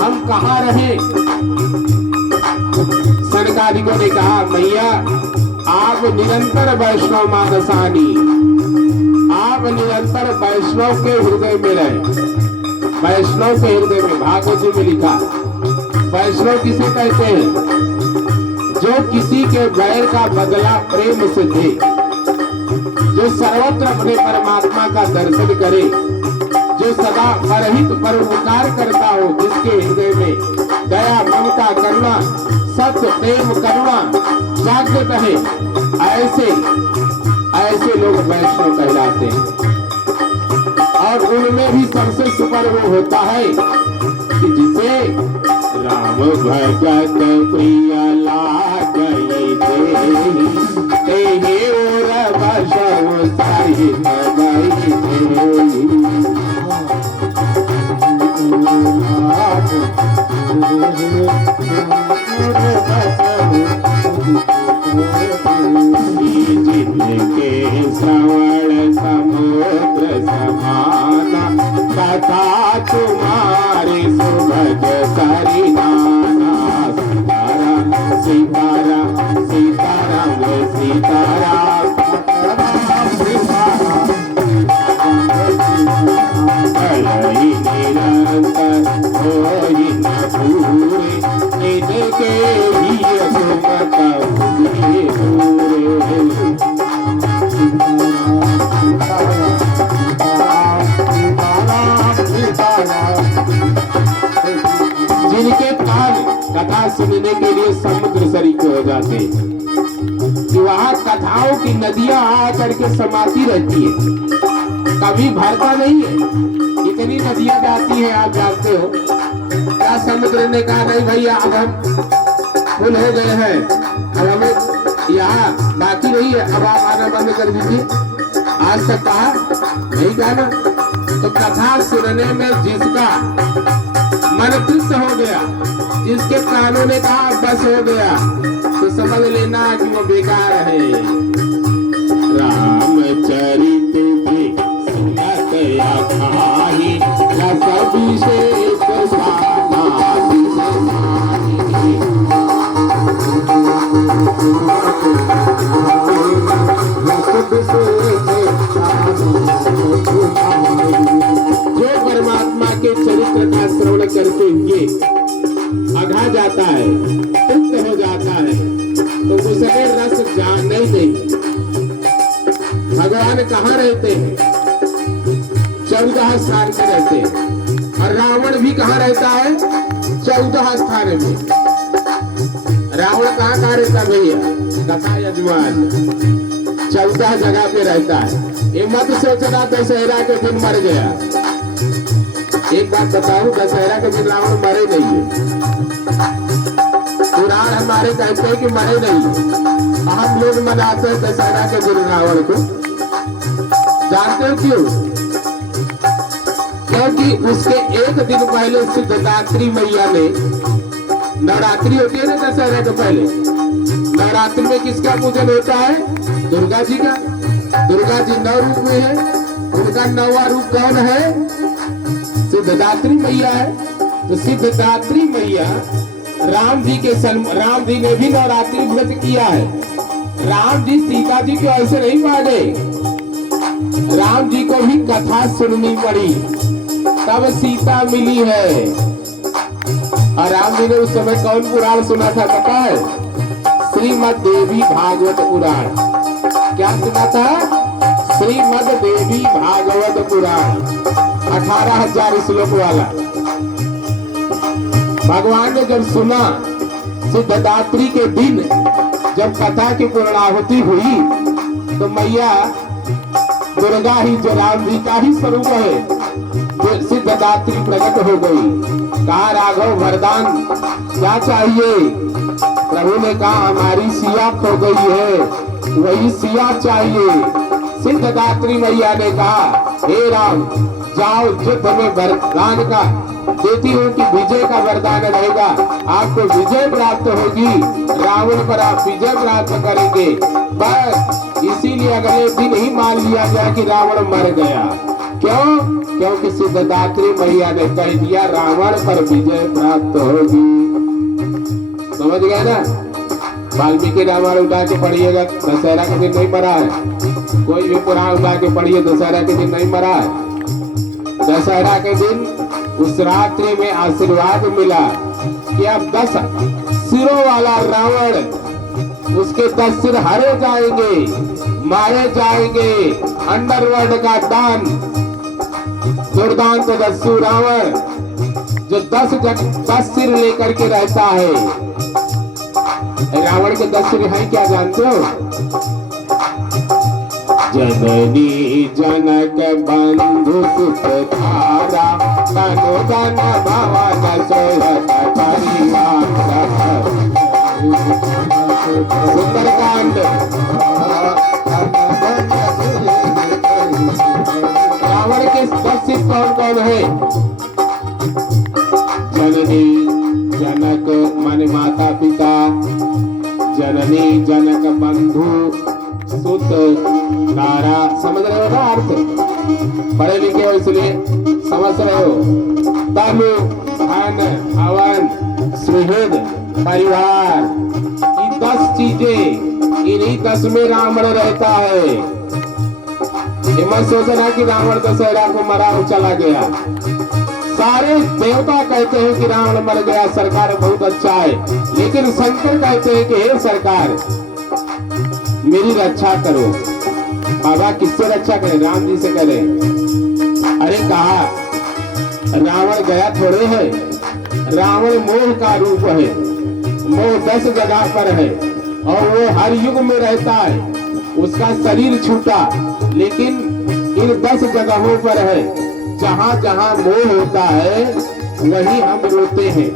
हम कहाँ रहे? सनकादिकों ने कहा, मैया आप निरंतर वैष्णव मानसानी, आप निरंतर वैष्णव के हृदय में रहे। वैष्णव के हृदय में, भागवत जी में लिखा, वैष्णव किसे कहते हैं? जो किसी के वैर का बदला प्रेम से दे, जो सर्वत्र अपने परमात्मा का दर्शन करे, जो सदा परहित परोपकार करता हो, जिसके हृदय में दया ममता करुणा सत्य प्रेम करुणा जागृत है, ऐसे लोग वैष्णव कहलाते हैं। और उनमें भी सबसे सुपर वो होता है कि जिसे राम भगत प्रिय लागई देहि और बसव सहित जिनके श्रवण समुद्र समाना, कथा तुम्हारी सुभग सरिनाना। सीताराम सीताराम सीताराम सीताराम निरंतर होई न पूरे, इनके ही सुमत पूरे जिनके कान कथा सुनने के लिए समुद्र सरीखे हो जाते हैं, कि वहाँ कथाओं की नदियां आ करके समाती रहती है, कभी भरता नहीं है। इतनी नदियां जाती हैं, आप जानते हो। क्या समुद्र ने कहा, नहीं भैया अब हम फुल हो गए हैं, अब हमें यहाँ बाकी नहीं है, अब आप आना बंद कर दीजिए? आज तक कहा नहीं, कहा ना। तो कथा सुनने में जिसका मन तृप्त हो गया, जिसके कानों ने कहा बस हो गया, तो समझ लेना कि वो बेकार है। रामचरित सुनत अखाही, रस विशेष जो परमात्मा के चरित्र का श्रवण करते हुए अघा जाता है, तृप्त हो जाता है, तो उसके रस जानने ही नहीं। भगवान कहाँ रहते हैं? 14 स्थान में रहते हैं। और रावण भी कहाँ रहता है? 14 स्थान में। रावण कहाँ रहता भैया? कथा यजमान 14 जगह पे रहता है। ये मत सोचना दशहरा के दिन मर गया। एक बात बताऊं, दशहरा के दिन रावण मरे नहीं है। पुराण हमारे कहते हैं कि मरे नहीं। हम लोग मनाते हैं दशहरा के दिन रावण को। जानते हो क्यों? क्योंकि उसके एक दिन पहले सिद्धदात्री मैया ने, नवरात्रि होती है ना दशहरा के पहले, नवरात्रि में किसका पूजन होता है? दुर्गा जी का। दुर्गा जी 9 रूप में है, उनका 9वां रूप कौन है? सिद्धदात्री मैया है। तो सिद्धदात्री मैया राम जी ने भी नवरात्रि व्रत किया है। राम जी सीता जी को ऐसे नहीं माने, राम जी को भी कथा सुननी पड़ी, तब सीता मिली है। और राम जी ने उस समय कौन पुराण सुना था पता है? श्रीमद देवी भागवत पुराण। क्या सुना था? श्रीमद देवी भागवत पुराण 18,000 श्लोक वाला। भगवान ने जब सुना सिद्धदात्री के दिन जब कथा की पूर्णाहुति हुई तो मैया दुर्गा ही जो राम जी का ही स्वरूप है जो सिद्धदात्री प्रकट हो गई। कहा राघव वरदान क्या चाहिए? प्रभु ने कहा हमारी सिया खो गई है, वही सिया चाहिए। सिद्धदात्री मैया ने कहा हे राम जाओ युद्ध में वरदान का देती हूँ कि विजय का वरदान रहेगा, आपको विजय प्राप्त होगी, रावण पर आप विजय प्राप्त करेंगे। बस इसीलिए अगले दिन ही मान लिया गया कि रावण मर गया। क्यों? क्योंकि सिद्धदात्री मैया ने कह दिया रावण पर विजय प्राप्त होगी। समझ गए ना? वाल्मीकि रामायण उठा के पढ़िएगा, दशहरा के दिन नहीं मरा है। कोई भी पुराण उठा के पढ़िए, दशहरा के दिन नहीं मरा है। दशहरा के दिन उस रात्रि में आशीर्वाद मिला कि अब 10 सिरों वाला रावण, उसके 10 सिर हरे जाएंगे, मारे जाएंगे। अंडरवर्ल्ड का दान दुर्दांत दस्यु रावण जो 10 सिर लेकर के रहता है। रावण के 10 सिर हैं क्या जानते हो? जननी जनक बंधु सुत धारा तनु धन भवन सोहत परिवार। सुंदरकांड। रावण के 10 सिर कौन कौन है? जननी जनक माने माता पिता, जननी जनक बंधु सुत तारा। समझ रहे हो ना अर्थ? पढ़े लिखे हो इसलिए समझ रहे हो। तनु धन भवन सुहृद परिवार, ये 10 चीजें, इन्हीं 10 में रावण रहता है। ये मत सोचना कि रावण दशहरा को मरा और चला गया। सारे देवता कहते हैं कि रावण मर गया, सरकार बहुत अच्छा है, लेकिन शंकर कहते हैं कि हे सरकार मेरी रक्षा करो। बाबा किससे रक्षा करें? राम जी से करें। अरे कहा रावण गया थोड़े है, रावण मोह का रूप है। मोह 10 जगह पर है और वो हर युग में रहता है। उसका शरीर छूटा लेकिन इन 10 जगहों पर है। जहाँ जहाँ मोह होता है वही हम रोते हैं।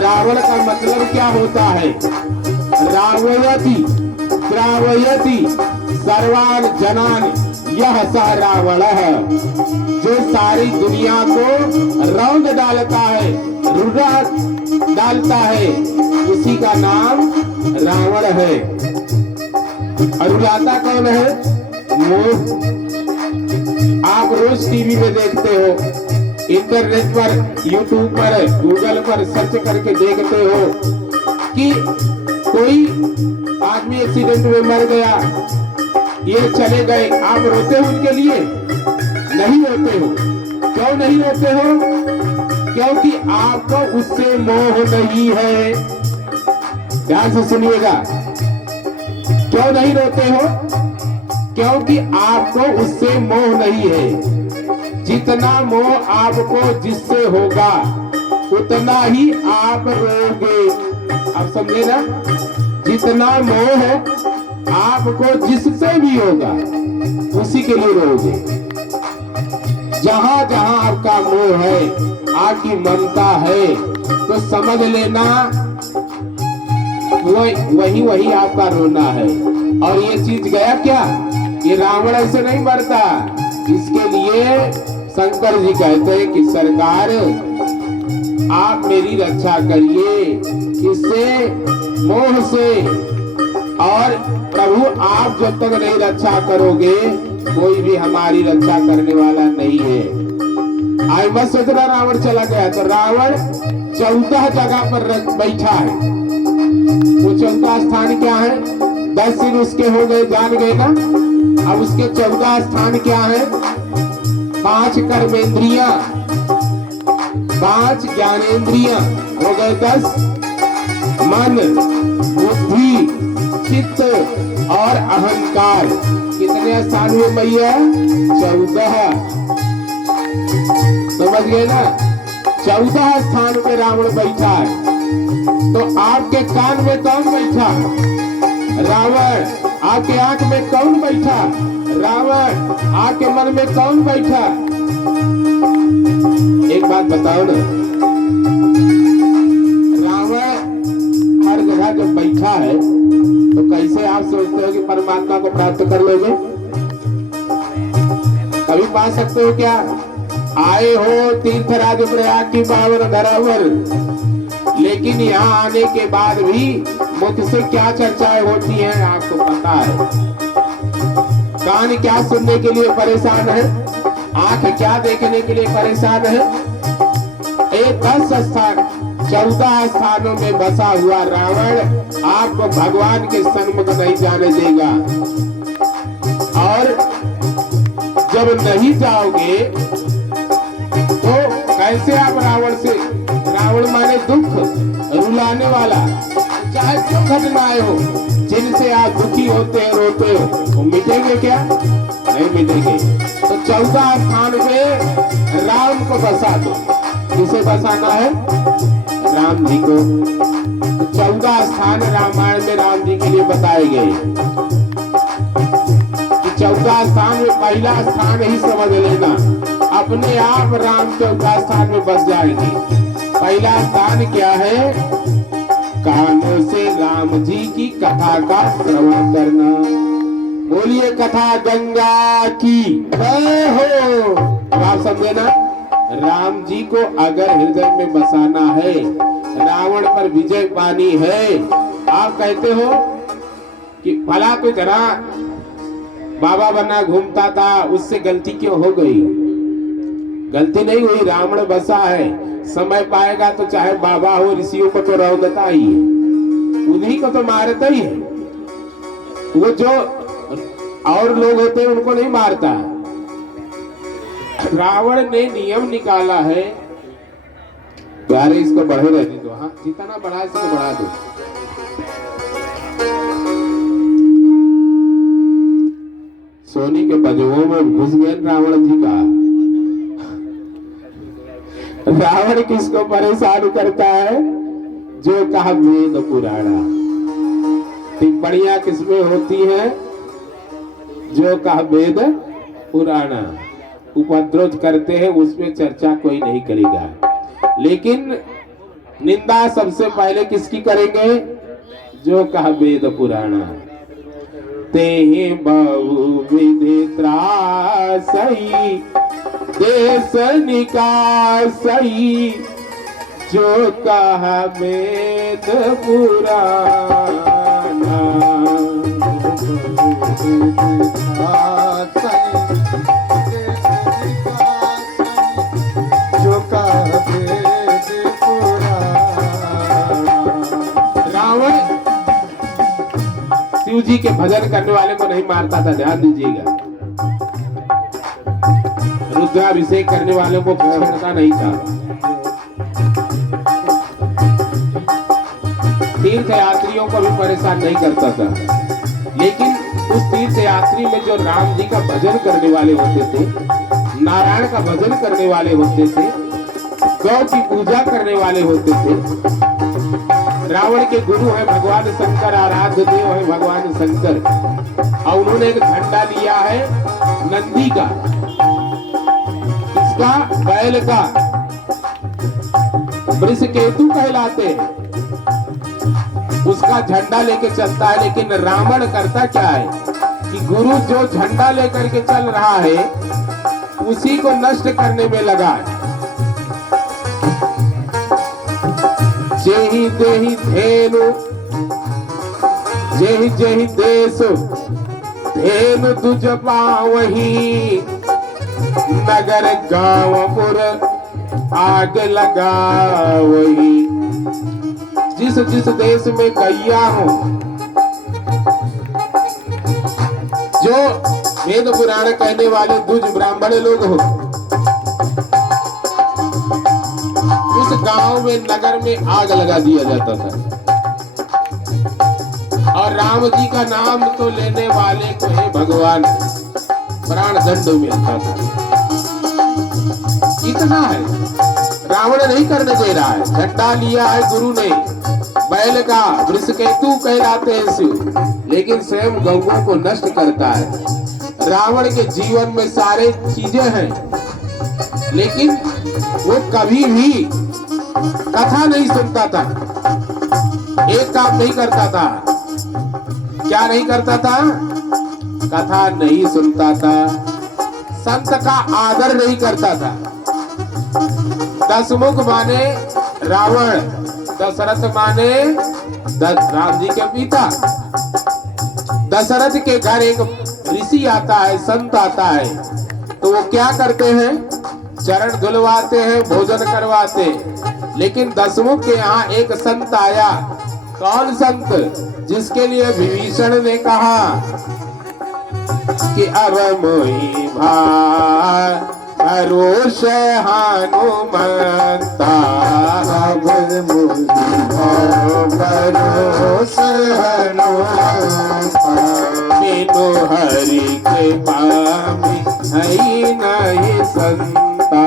रावण का मतलब क्या होता है? रावयति त्रावयति सर्वान जनान यह सह रावण है, जो सारी दुनिया को रौंद डालता है, रुला डालता है, उसी का नाम रावण है। और रुलाता कौन है? मोह। आप रोज टीवी में देखते हो, इंटरनेट पर, यूट्यूब पर, गूगल पर सर्च करके देखते हो कि कोई आदमी एक्सीडेंट में मर गया, ये चले गए, आप रोते हो उनके लिए? नहीं रोते हो। क्यों नहीं रोते हो? क्योंकि आपको उससे मोह नहीं है। ध्यान से सुनिएगा। क्यों नहीं रोते हो? क्योंकि आपको उससे मोह नहीं है। जितना मोह आपको जिससे होगा उतना ही आप रोगे। आप समझे ना? जितना मोह आपको जिससे भी होगा उसी के लिए रोगे। जहां जहां आपका मोह है, आपकी ममता है, तो समझ लेना वही आपका रोना है। और ये चीज गया क्या? ये रावण ऐसे नहीं मरता। इसके लिए शंकर जी कहते हैं कि सरकार आप मेरी रक्षा करिए इससे, मोह से। और प्रभु आप जब तक नहीं रक्षा करोगे कोई भी हमारी रक्षा करने वाला नहीं है। आज मत सोचना रावण चला गया, तो रावण 14 जगह पर बैठा है। वो 14 स्थान क्या है? 10 सिर उसके हो गए, जान गए ना। अब उसके 14 स्थान क्या है? 5 कर्मेंद्रियां, 5 ज्ञानेंद्रियां हो गए, 10 मन, बुद्धि, चित्त और अहंकार। कितने स्थान हुए भैया? 14। समझ गए ना? 14 स्थान पे रावण बैठा है, तो आपके कान में कौन बैठा? रावण। आपके आंख में कौन बैठा? रावण। आपके मन में कौन बैठा? एक बात बताओ ना, रावण हर जगह जब बैठा है तो कैसे आप सोचते हो कि परमात्मा को प्राप्त कर लोगे? कभी पा सकते हो क्या? आए हो तीर्थराज प्रयाग की पावन धरावर, लेकिन यहाँ आने के बाद भी मुझसे क्या चर्चाएं होती हैं आपको पता है। कान क्या सुनने के लिए परेशान है, आंख क्या देखने के लिए परेशान है। एक 10 स्थान 14 स्थानों में बसा हुआ रावण आपको भगवान के सन्मुख नहीं जाने देगा। और जब नहीं जाओगे तो कैसे आप रावण से, रावण माने दुख रुलाने वाला, चाहे जो घटनाएं हो जिनसे आप दुखी होते हैं, रोते हो, वो मिटेंगे क्या? नहीं मिटेंगे। तो 14 स्थान पे राम को बसा दो। किसे बसाना है? राम जी को। तो 14 स्थान रामायण में राम जी के लिए बताए गए कि 14 स्थान में पहला स्थान ही समझ लेना, अपने आप राम 14 स्थान में बस जाएंगे। पहला स्थान क्या है? कानों से राम जी की कथा का श्रवण करना। बोलिए कथा गंगा की जय हो। तो आप समझे ना, राम जी को अगर हृदय में बसाना है, रावण पर विजय पानी है। आप कहते हो कि भला तो जरा बाबा बना घूमता था, उससे गलती क्यों हो गई? गलती नहीं हुई, रावण बसा है। समय पाएगा तो चाहे बाबा हो, ऋषियों को तो रौंदता ही है, उन्हीं को तो मारता ही है। वो जो और लोग होते हैं उनको नहीं मारता। रावण ने नियम निकाला है, प्यारे इसको बढ़े रहने दो। हाँ, जितना बढ़ा इसको बढ़ा दो। सोनी के बजवों में घुस गए रावण जी का। रावण किसको परेशान करता है? जो कहा वेद पुराणा। टिप्पणियां किसमें होती हैं? जो कहा वेद पुराणा। उपद्रव करते हैं, उसमें चर्चा कोई नहीं करेगा, लेकिन निंदा सबसे पहले किसकी करेंगे? जो कहा वेद पुराणा। ते बहुविधि त्रासई देश निकासई, जो कहा वेद पुराणा। रावण शिव जी के भजन करने वाले को नहीं मारता था, ध्यान दीजिएगा। रुद्राभिषेक करने वालों को छोड़ता नहीं था। तीर्थ यात्रियों को भी परेशान नहीं करता था, लेकिन उस तीर्थ यात्री में जो राम जी का भजन करने वाले होते थे, नारायण का भजन करने वाले होते थे, गौ की पूजा करने वाले होते थे। रावण के गुरु है भगवान शंकर, आराध्य देव है भगवान शंकर, और उन्होंने एक झंडा लिया है नंदी का, इसका बैल का, वृषकेतु कहलाते हैं, उसका झंडा लेके चलता है। लेकिन रावण करता क्या है कि गुरु जो झंडा लेकर के चल रहा है उसी को नष्ट करने में लगा है। जेहि देहि धेनु जेहि जेहि देश धेनु तुझ पावही, नगर गांवपुर आग लगावही। जिस जिस देश में गैया हो, जो वेद पुराण कहने वाले दुज ब्राह्मण लोग हो, उस गांव में नगर में आग लगा दिया जाता था। और राम जी का नाम तो लेने वाले को है भगवान प्राण दंड मिलता था। इतना है रावण नहीं करने दे रहा है। झंडा लिया है गुरु ने बैल का, वृषकेतु कहलाते हैं शिव, लेकिन स्वयं गौओं को नष्ट करता है। रावण के जीवन में सारे चीजें हैं, लेकिन वो कभी भी कथा नहीं सुनता था, एक काम नहीं करता था। क्या नहीं करता था? कथा नहीं सुनता था, संत का आदर नहीं करता था। दशमुख माने रावण, दशरथ माने राम जी के पिता। दशरथ के घर एक ऋषि आता है, संत आता है, तो वो क्या करते हैं? चरण धुलवाते हैं, भोजन करवाते हैं। लेकिन दशमुख के यहाँ एक संत आया। कौन संत? जिसके लिए विभीषण ने कहा कि अब मोहि भरोस हनुमंता, अब मोहि भरोस हनुमंता, बिनु हरि के पामी है नहीं संता।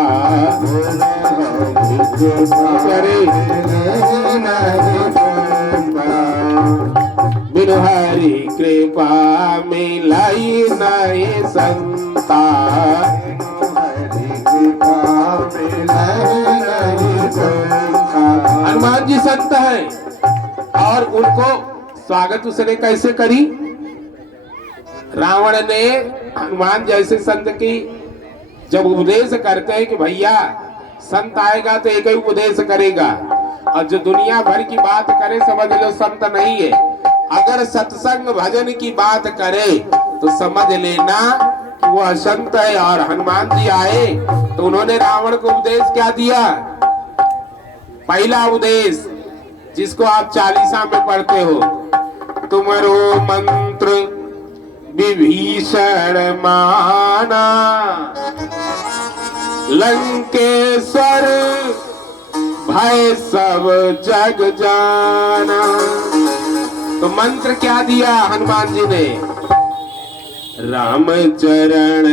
बिनु हरि कृपा मिलाई नहीं संता। हनुमान जी संत हैं, और उनको स्वागत उसने कैसे करी? रावण ने हनुमान जैसे संत की जब उपदेश करते हैं कि भैया संत आएगा तो एक ही उपदेश करेगा, और जो दुनिया भर की बात करे समझ लो संत नहीं है। अगर सत्संग भजन की बात करे तो समझ लेना कि वो असंत है। और हनुमान जी आए तो उन्होंने रावण को उपदेश क्या दिया? पहला उपदेश जिसको आप चालीसा में पढ़ते हो, तुमरो मंत्र विभीषण माना, लंकेश्वर भय सब जग जाना। तो मंत्र क्या दिया हनुमान जी ने? राम चरण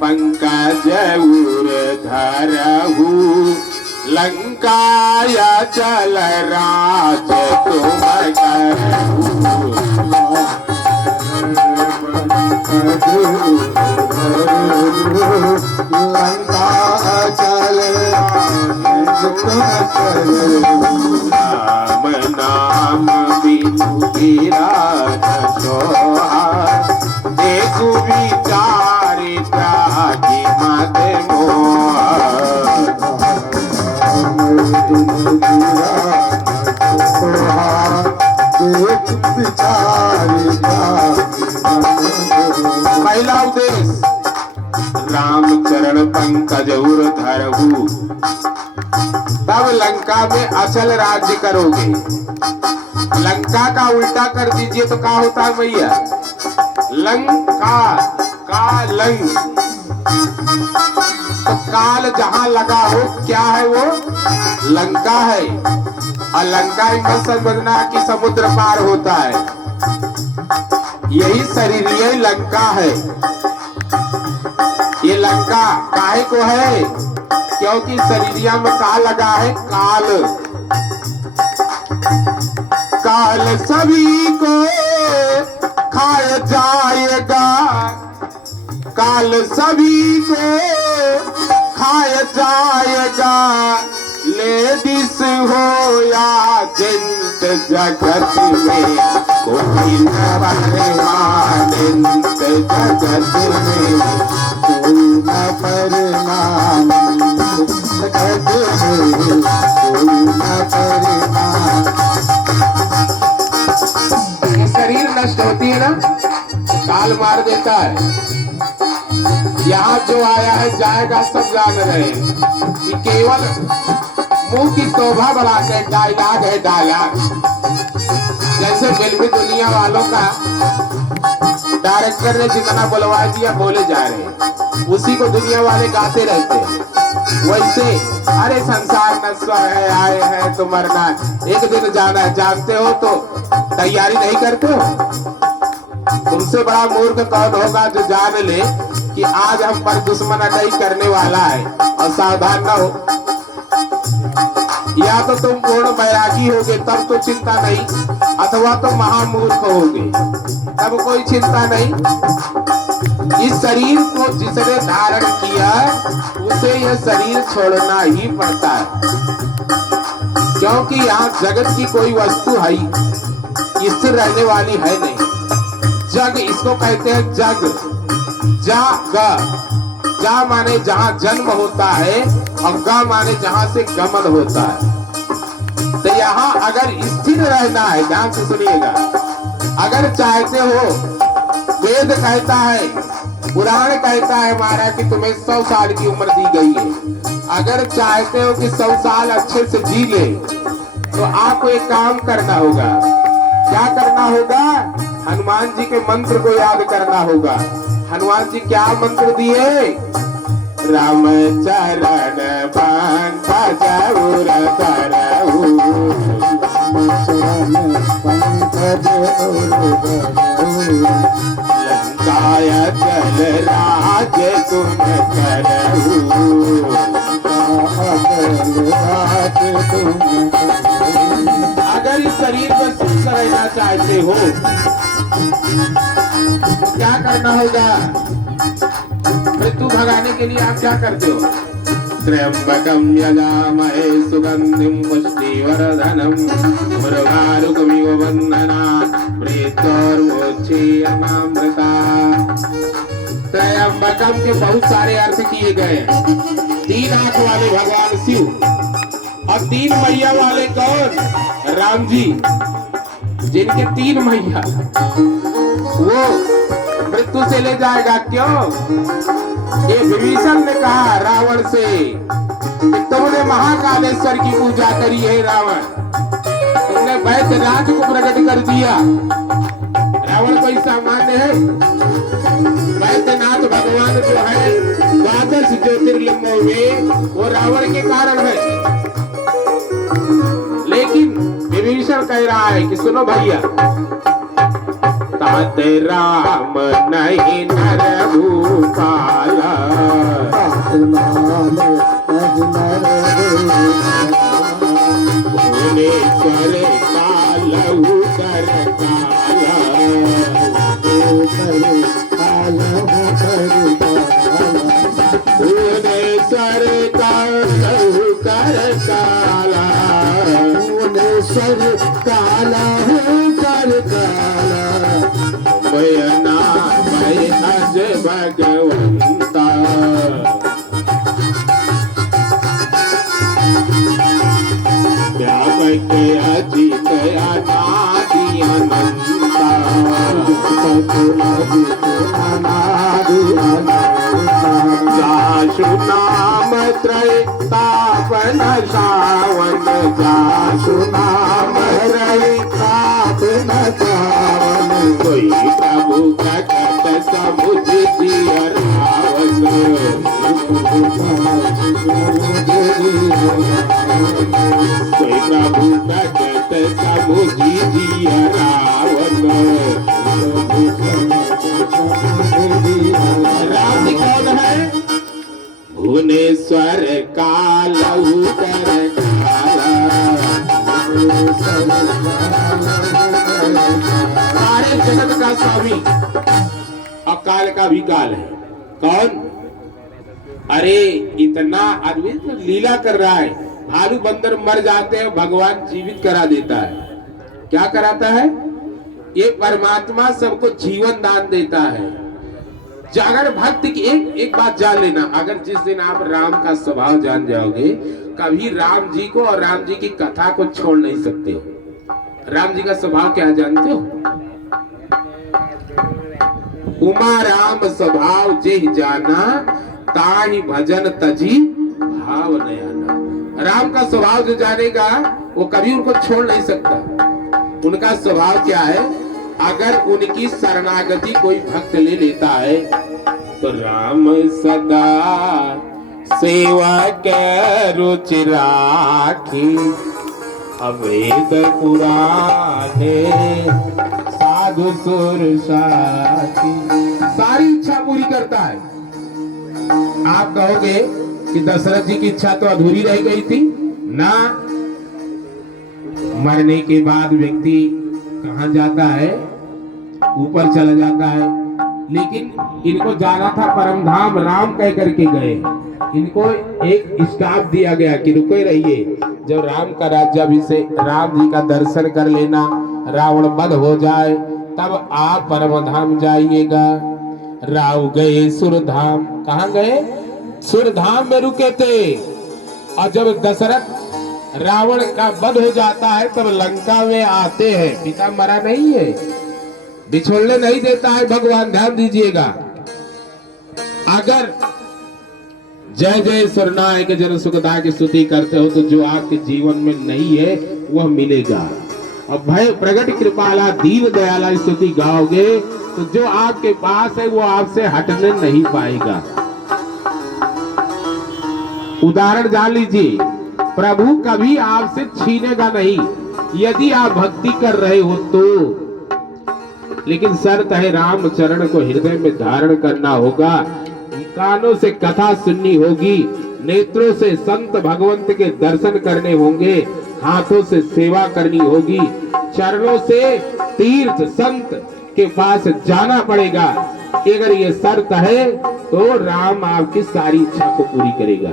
पंकज उर धरहु, लंकाया चल राज तुम करहु। लंका चल राम नाम बिनु गिरान सोहा, देखु विचारि त्यागी मद मोहा। पहला उद्देश्य राम चरण पंकज उर धरहु, तब लंका में अचल राज्य करोगे। लंका का उल्टा कर दीजिए तो क्या होता है भैया? लंका का लंग, तो काल जहां लगा हो क्या है वो? लंका है। और लंका ही मत समझना कि समुद्र पार होता है, यही शरीरीय लंका है। ये लंका काहे को है? क्योंकि शरीरिया में का लगा है? काल। काल सभी को खाए जाएगा, काल सभी को खाए जाएगा, लेडीज हो या जेंट जगत में कोई न परमानेंट, जगत में कोई न परमानेंट, जगत में कोई न परमानेंट। शरीर नष्ट होती है ना, काल मार देता है। यहाँ जो आया है जाएगा, सब जान रहे कि केवल मुंह की शोभा बढ़ाकर डायलॉग है, डायलॉग। जैसे फिल्मी दुनिया वालों का डायरेक्टर ने जितना बुलवा दिया बोले जा रहे, उसी को दुनिया वाले गाते रहते हैं। वैसे अरे संसार नश्वर है, आए हैं तो मरना, एक दिन जाना है, जानते हो तो तैयारी नहीं करते हो। तुमसे बड़ा मूर्ख कौन होगा जो जान ले कि आज हम पर दुश्मन अटैक करने वाला है और सावधान न हो। या तो तुम पूर्ण बैरागी होगे तब तो चिंता नहीं, अथवा तो महामूर्ख होगे तब कोई चिंता नहीं। इस शरीर को जिसने धारण किया उसे यह शरीर छोड़ना ही पड़ता है, क्योंकि यहाँ जगत की कोई वस्तु है ही स्थिर रहने वाली है नहीं। जग इसको कहते हैं जग। जा माने जहाँ जन्म होता है और ग माने जहाँ से गमन होता है। तो यहाँ अगर स्थिर रहना है, ध्यान से सुनिएगा, अगर चाहते हो, वेद कहता है, पुराण कहता है हमारा कि तुम्हें 100 साल की उम्र दी गई है। अगर चाहते हो कि 100 साल अच्छे से जी ले तो आपको एक काम करना होगा। क्या करना होगा? हनुमान जी के मंत्र को याद करना होगा। हनुमान जी क्या मंत्र दिए? राम चरण पंकज उर धरऊ, लंकाय जल राज तुम करऊ, अगर इस शरीर में सुख रहना चाहते हो तो क्या करना होगा? मृत्यु भगाने के लिए आप क्या करते हो? त्र्यंबकं यजामहे सुगंधिं पुष्टिवर्धनम् उर्वारुकमिव बन्धनात् प्रेतोर्मोक्षीयमामृता। त्र्यंबकम के बहुत सारे अर्थ किए गए हैं। 3 आंख वाले भगवान शिव और 3 मैया वाले कौन? राम जी। जिनके 3 मैया, वो मृत्यु से ले जाएगा। क्यों? ये विभीषण ने कहा रावण से कि तुमने महाकालेश्वर की पूजा करी है रावण, तुमने वैद्यनाथ को प्रकट कर दिया। रावण कोई सामान्य है? वैद्यनाथ भगवान जो है 12 ज्योतिर्लिंगों में, वो रावण के कारण है। लेकिन विभीषण कह रहा है कि सुनो भैया, तात राम नहीं नर भूपाला, भुवनेश्वर कालहु कर काला, भुवनेश्वर कालहु कर काला, भुवनेश्वर कालहु कर काला, बयना भय अज भगवंता। व्यापक अजित अनादि अनंता, जासु नाम त्रय तापन सावन, जासु नाम त्रय तापन सावन, कोई प्रभु प्रकट समुझ दिया रावण, कोई प्रभु प्रकट समुझ दिया रावण। राम जी कौन है? भुवनेश्वर कालहु कर काला, सारे जगत का स्वामी और काल का भी काल है। कौन? अरे इतना अद्भुत लीला कर रहा है। भालू बंदर मर जाते हैं, भगवान जीवित करा देता है। क्या कराता है? ये परमात्मा सबको जीवन दान देता है। अगर भक्ति की एक बात जान लेना, अगर जिस दिन आप राम का स्वभाव जान जाओगे, कभी राम जी को और राम जी की कथा को छोड़ नहीं सकते हो। राम जी का स्वभाव क्या जानते हो? उमा राम स्वभाव जेहि जाना, ताहि भजन तजी भाव नयाना। राम का स्वभाव जो जानेगा वो कभी उनको छोड़ नहीं सकता। उनका स्वभाव क्या है? अगर उनकी शरणागति कोई भक्त ले लेता है तो राम सदा सेवक रुचि राखी, अवेद पुराणे साधु सुर साथी। सारी इच्छा पूरी करता है। आप कहोगे कि दशरथ जी की इच्छा तो अधूरी रह गई थी ना, मरने के बाद व्यक्ति कहाँ जाता है, ऊपर चला जाता है। लेकिन इनको जाना था परम धाम, राम कह करके गए। इनको एक स्टाफ दिया गया कि रुके रहिए, जब राम का राज्याभिषेक, राम जी का दर्शन कर लेना, रावण वध हो जाए, तब आप परम धाम जाइएगा। राव गए सुरधाम। कहाँ गए? सुरधाम में रुके थे। और जब दशरथ रावण का वध हो जाता है तब लंका में आते हैं। पिता मरा नहीं है, बिछोड़ने नहीं देता है भगवान, ध्यान दीजिएगा। अगर जय जय सरनायक जन सुखदा की स्तुति करते हो तो जो आपके जीवन में नहीं है वह मिलेगा। और भय प्रगट कृपाला दीन दयाला स्तुति गाओगे तो जो आपके पास है वो आपसे हटने नहीं पाएगा। उदाहरण जान लीजिए, प्रभु कभी आपसे छीनेगा नहीं यदि आप भक्ति कर रहे हो तो। लेकिन शर्त है राम चरण को हृदय में धारण करना होगा, कानों से कथा सुननी होगी, नेत्रों से संत भगवंत के दर्शन करने होंगे, हाथों से सेवा करनी होगी, चरणों से तीर्थ संत के पास जाना पड़ेगा। अगर ये शर्त है तो राम आपकी सारी इच्छा को पूरी करेगा।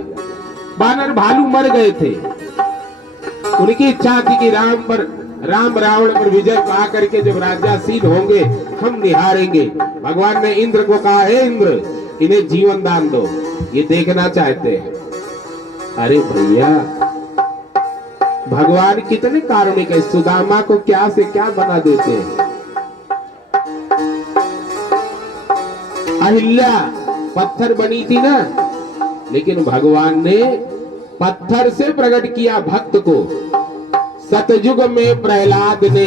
बानर भालू मर गए थे, उनकी इच्छा थी कि राम रावण पर विजय पा करके जब राज्यासीन होंगे हम निहारेंगे। भगवान ने इंद्र को कहा, हे इंद्र, इन्हें जीवन दान दो, ये देखना चाहते हैं। अरे भैया, भगवान कितने कारुणिक है, सुदामा को क्या से क्या बना देते हैं। अहिल्या पत्थर बनी थी ना, लेकिन भगवान ने पत्थर से प्रकट किया भक्त को। सतयुग में प्रहलाद ने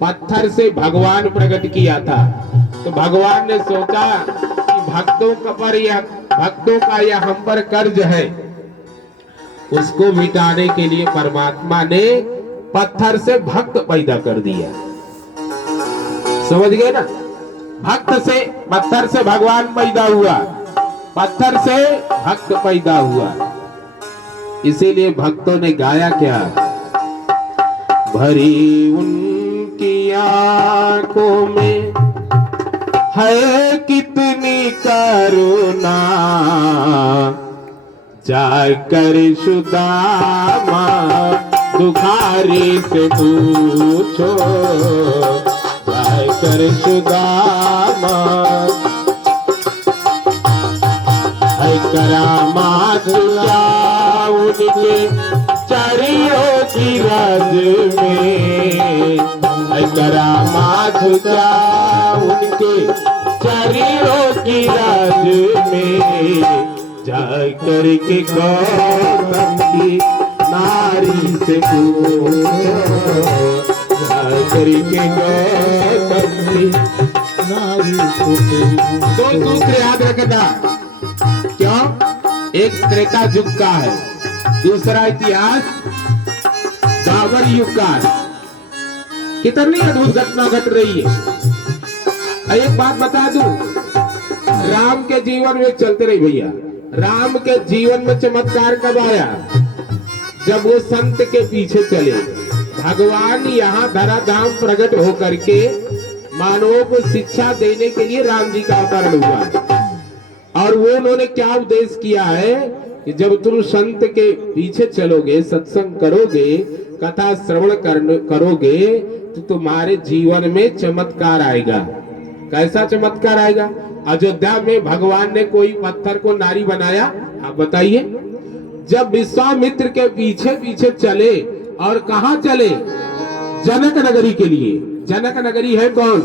पत्थर से भगवान प्रकट किया था। तो भगवान ने सोचा कि भक्तों का या हम पर कर्ज है, उसको मिटाने के लिए परमात्मा ने पत्थर से भक्त पैदा कर दिया। समझ गए ना? पत्थर से भगवान पैदा हुआ, पत्थर से भक्त पैदा हुआ। इसीलिए भक्तों ने गाया क्या? भरी उनकी आंखों में है कितनी करुणा, जाकर सुदामा दुखारी से पूछो, जाकर सुदामा है करामात क्या उनके चरियों की रज में, है करामात क्या उनके चरियों की रज में, जाकर के गौतम की नारी से पूछो, जाकर के गौतम की नारी से पूछो। दो सूत्र याद रखना, क्यों? एक त्रेता युग का है, दूसरा इतिहास द्वापर युग का है। कितनी अद्भुत घटना घट रही है। एक बात बता दूं, राम के जीवन में चलते रही भैया, राम के जीवन में चमत्कार कब आया? जब वो संत के पीछे चले। भगवान यहाँ धराधाम प्रकट होकर के मानवों को शिक्षा देने के लिए राम जी का अवतरण हुआ। और वो उन्होंने क्या उपदेश किया है कि जब तुम संत के पीछे चलोगे, सत्संग करोगे, कथा श्रवण करोगे तो तुम्हारे जीवन में चमत्कार आएगा। कैसा चमत्कार आएगा? अयोध्या में भगवान ने कोई पत्थर को नारी बनाया? आप बताइए। जब विश्वामित्र के पीछे पीछे चले, और कहाँ चले? जनक नगरी के लिए। जनक नगरी है कौन?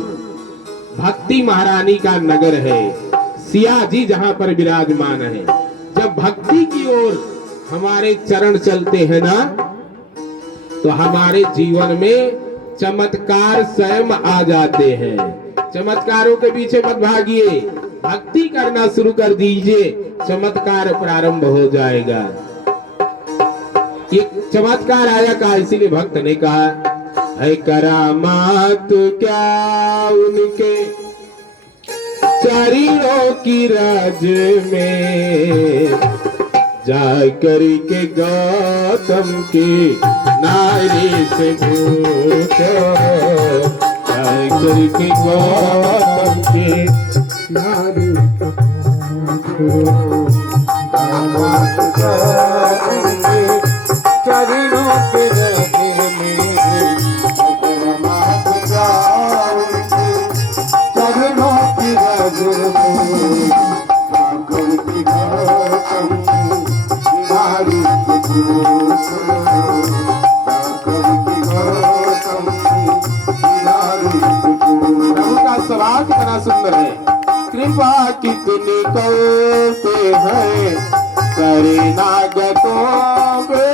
भक्ति महारानी का नगर है, सिया जी जहां पर विराजमान है। जब भक्ति की ओर हमारे चरण चलते हैं ना, तो हमारे जीवन में चमत्कार स्वयं आ जाते हैं। चमत्कारों के पीछे मत भागिए, भक्ति करना शुरू कर दीजिए, चमत्कार प्रारंभ हो जाएगा। ये चमत्कार आया कहा, इसीलिए भक्त ने कहा, है करामात क्या उनके चरणों की राज में, जा करके गौतम की नारी से पूछो, जा करके गौतम की नारी चरणों के रहे चरणों की प्रभु का स्वभाव कितना सुंदर है। कृपा कितनी करते हैं शरणागतों पे,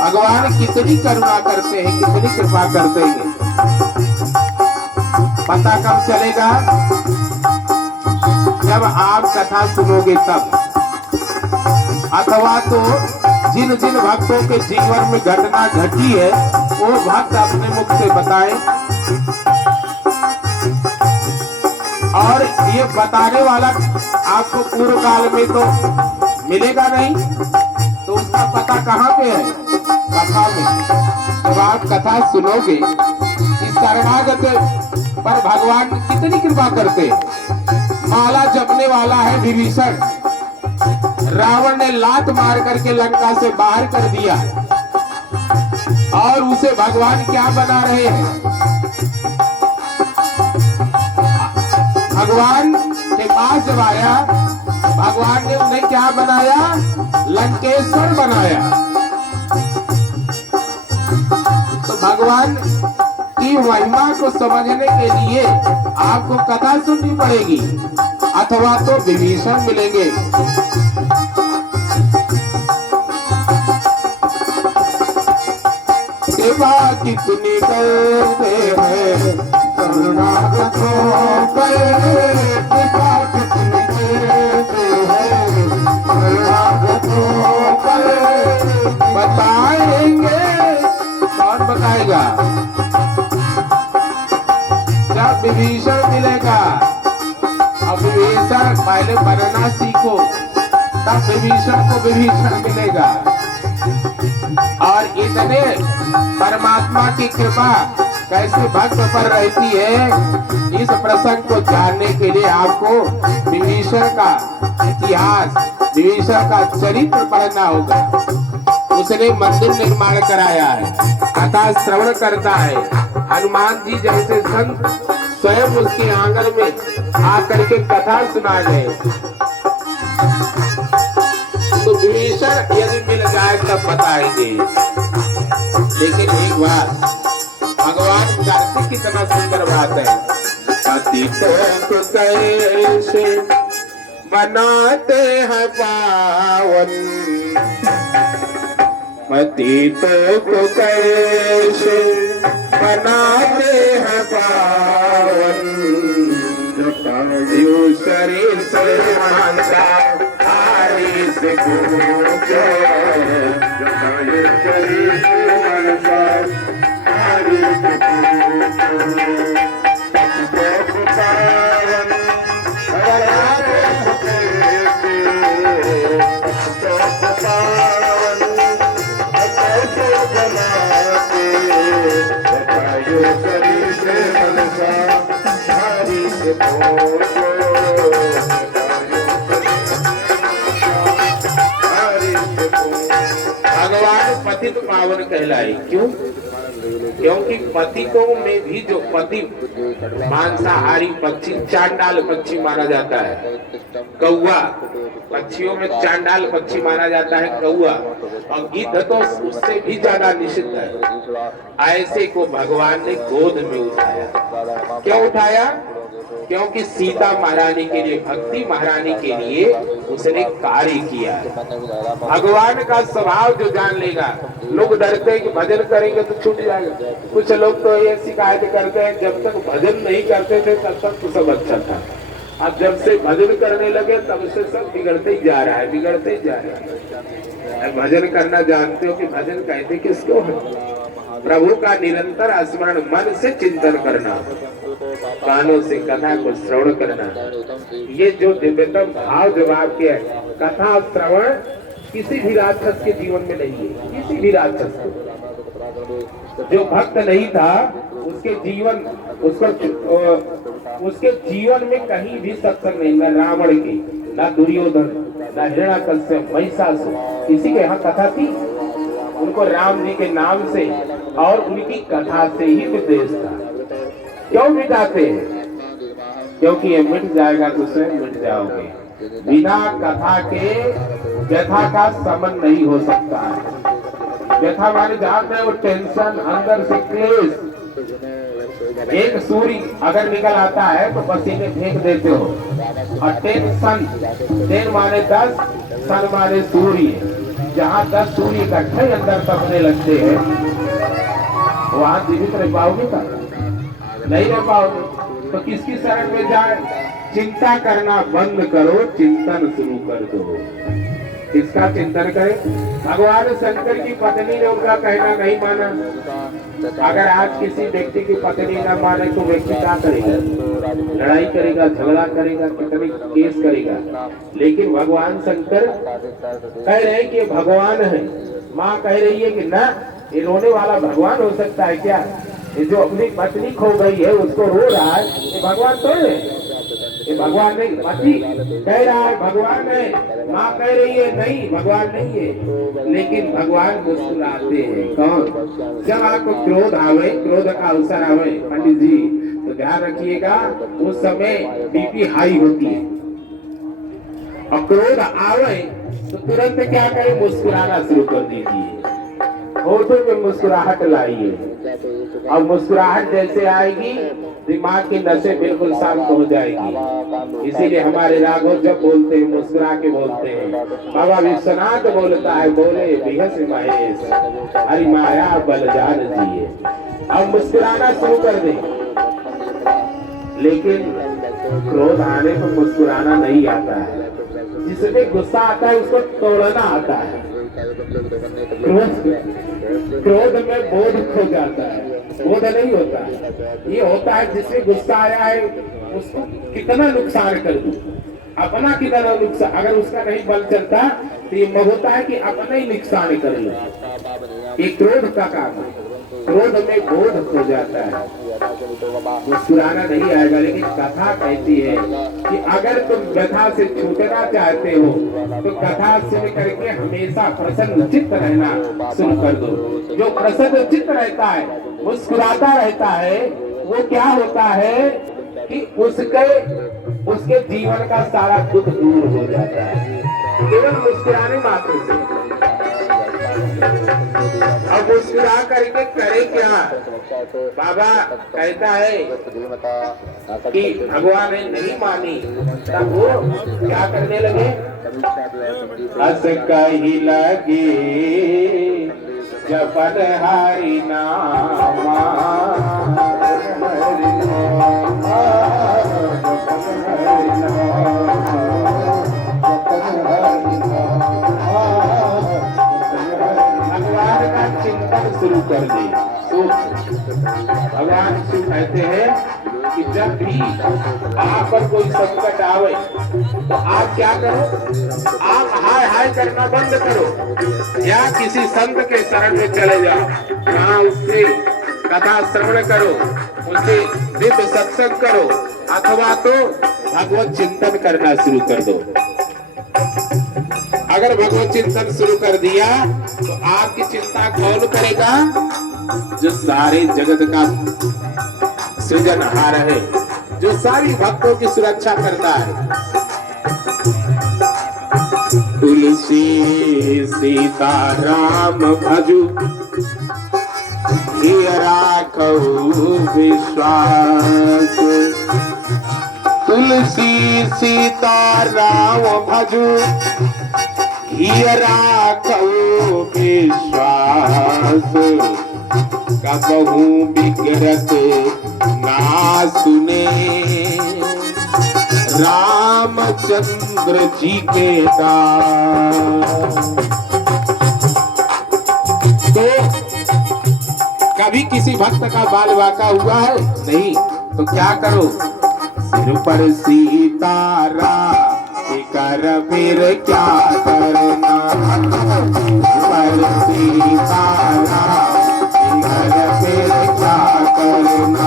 भगवान कितनी करुणा करते हैं, कितनी कृपा करते हैं। पता कब चलेगा? जब आप कथा सुनोगे तब, अथवा तो जिन जिन भक्तों के जीवन में घटना घटी है वो भक्त अपने मुख से बताएं, और ये बताने वाला आपको पूर्व काल में तो मिलेगा नहीं, तो उसका पता कहाँ पे है? कथा में। जब आप कथा सुनोगे इस शरणागत पर भगवान कितनी कृपा करते। माला जपने वाला है विभीषण, रावण ने लात मार करके लंका से बाहर कर दिया, और उसे भगवान क्या बना रहे हैं? भगवान के पास जब आया, भगवान ने उन्हें क्या बनाया? लंकेश्वर बनाया। तो भगवान की महिमा को समझने के लिए आपको कथा सुननी पड़ेगी, अथवा तो विभीषण मिलेंगे। सेवा कितनी करते हैं शरणागतों पे, कृपा कितनी करते हैं शरणागतों पे। बताएंगे, कौन बताएगा? जब विभीषण मिलेगा। अब विभीषण पहले बनना सीखो, तब विभीषण को विभीषण मिलेगा। और इतने परमात्मा की कृपा कैसे भक्त पर रहती है, इस प्रसंग को जानने के लिए आपको विभीषण का इतिहास, विभीषण का चरित्र पढ़ना होगा। उसने मंदिर निर्माण कराया है, कथा श्रवण करता है। हनुमान जी जैसे संत स्वयं उसके आंगन में आकर के कथा सुना गए। तो विभीषण यदि मिल जाए तब बताएंगे। लेकिन एक बार भगवान कार्तिक कितना सुंदर बात है। पति को कैसे बनाते हैं पावन, पति को कैसे बनाते हैं पावन, यू शरीर से मानता हारी से पूछो, शरीर से मानता हारी से पूछो। भगवान पतित पावन कहलाए। क्यों? क्योंकि पतितों में भी जो पति मांसाहारी पक्षी, चांडाल पक्षी माना जाता है। कौआ, पक्षियों में चांडाल पक्षी माना जाता है कौआ, और गिद्ध तो उससे भी ज्यादा निषिद्ध है। ऐसे को भगवान ने गोद में उठाया। क्यों उठाया? क्योंकि सीता महारानी के लिए, भक्ति महारानी के लिए उसने कार्य किया है। भगवान का स्वभाव जो जान लेगा, लोग डरते हैं कि भजन करेंगे तो छूट जाएगा। कुछ लोग तो ये शिकायत करते हैं जब तक भजन नहीं करते थे तब तक तो सब अच्छा था, अब जब से भजन करने लगे तब से सब बिगड़ते ही जा रहा है, बिगड़ते ही जा रहा है। भजन करना जानते हो कि भजन कहते किसको है? प्रभु का निरंतर स्मरण, मन से चिंतन करना, कानों से कथा को श्रवण करना। ये जो दिव्यतम भाव जब आपके कथा श्रवण किसी भी राक्षस के जीवन में नहीं है, किसी भी राक्षस को। जो भक्त नहीं था उसके जीवन, उसके जीवन में कहीं भी सत्संग नहीं, न रावण की, न दुर्योधन, न हिरण्याकश्यप, महिषासुर, किसी के यहाँ कथा थी? उनको राम जी के नाम से और उनकी कथा से ही विद्वेष था। क्यों मिटाते हैं? क्योंकि ये मिट जाएगा तो स्वयं मिट जाओगे। बिना कथा के व्यथा का समन नहीं हो सकता है। व्यथा माने जानते हैं वो टेंशन, अंदर से क्लेश। एक सूर्य अगर निकल आता है तो पसीने फेंक देते हो, और टेंशन, टेन माने 10, सन माने सूर्य, जहाँ 10 सूर्य इकट्ठे अंदर तपने लगते हैं, वहां जीवित रह पाओगे का? नहीं रह पाओगे। तो किसकी शरण में जाए? चिंता करना बंद करो, चिंतन शुरू कर दो। किसका चिंतन करें? भगवान शंकर की पत्नी ने उनका कहना नहीं माना। अगर आज किसी व्यक्ति की पत्नी ना माने तो व्यक्ति क्या करेगा? लड़ाई करेगा, झगड़ा करेगा, कितने केस करेगा। लेकिन भगवान शंकर कह रहे हैं कि भगवान है। माँ कह रही है कि ना, ये रोने वाला भगवान हो सकता है क्या? ये जो अपनी पत्नी खो गई है उसको रो रहा है, ये भगवान तो है? ये भगवान नहीं, पति कह रहा है भगवान है, माँ कह रही है नहीं भगवान नहीं है। लेकिन भगवान मुस्कुराते हैं। कौन? जब आपको क्रोध आवे, क्रोध का अवसर आवे पंडित जी, तो ध्यान रखिएगा उस समय बीपी हाई होती है। और क्रोध आवे तो तुरंत क्या करें? मुस्कुराना शुरू कर दीजिए, होठों में मुस्कुराहट लाइए। और मुस्कुराहट जैसे आएगी दिमाग की नसें बिल्कुल शांत हो जाएगी। इसीलिए हमारे राघव जब बोलते हैं मुस्कुरा के बोलते हैं। बाबा विश्वनाथ बोलता है, बोले बिहस महेश हरि माया बल जान जिए। अब मुस्कुराना शुरू कर दे। लेकिन क्रोध आने पर मुस्कुराना नहीं आता है। जिसमें गुस्सा आता है उसको तोड़ना आता है। क्रोध में बोध खो जाता है, बोध नहीं होता है। ये होता है जिससे गुस्सा आया है उसको कितना नुकसान कर दूं, अपना कितना नुकसान। अगर उसका नहीं बल चलता तो ये होता है कि अपना ही नुकसान कर लो। ये क्रोध का काम है। क्रोध में बोध खो जाता है, मुस्कुराना नहीं आएगा। लेकिन कथा कहती है कि अगर तुम व्यथा से छूटना चाहते हो तो कथा सुन करके हमेशा प्रसन्न चित्त रहना शुरू कर दो। जो प्रसन्न चित्त रहता है, मुस्कुराता रहता है, वो क्या होता है कि उसके जीवन का सारा दुख दूर हो जाता है केवल मुस्कुराने मात्र से। अब मुस्कुरा करके करे क्या? बाबा कहता है कि भगवान ने नहीं मानी, तब वो क्या करने लगे? हंस कही लगे जपन हरि नामा, शुरू कर दे। भगवान शिव कहते हैं कि जब भी आप पर कोई संकट आवे तो आप क्या करो? आप हाय हाय करना बंद करो, या किसी संत के शरण में चले जाओ, वहां उससे कथा श्रवण करो, उससे दिव्य सत्संग करो, अथवा तो भगवत चिंतन करना शुरू कर दो। अगर भगवत चिंतन शुरू कर दिया तो आपकी चिंता कौन करेगा? जो सारे जगत का सृजनहार है, जो सारी भक्तों की सुरक्षा करता है। तुलसी सीता राम भजू, राखो विश्वास, तुलसी सीताराम भजू हियरा कहो विश्वास कबहू बिगड़त ना सुने रामचंद्र जी के दास। तो कभी किसी भक्त का बाल वाका हुआ है? नहीं। तो क्या करो, सिर पर सीताराम कर फिर क्या करना, पर सीताराम कर फिर क्या करना।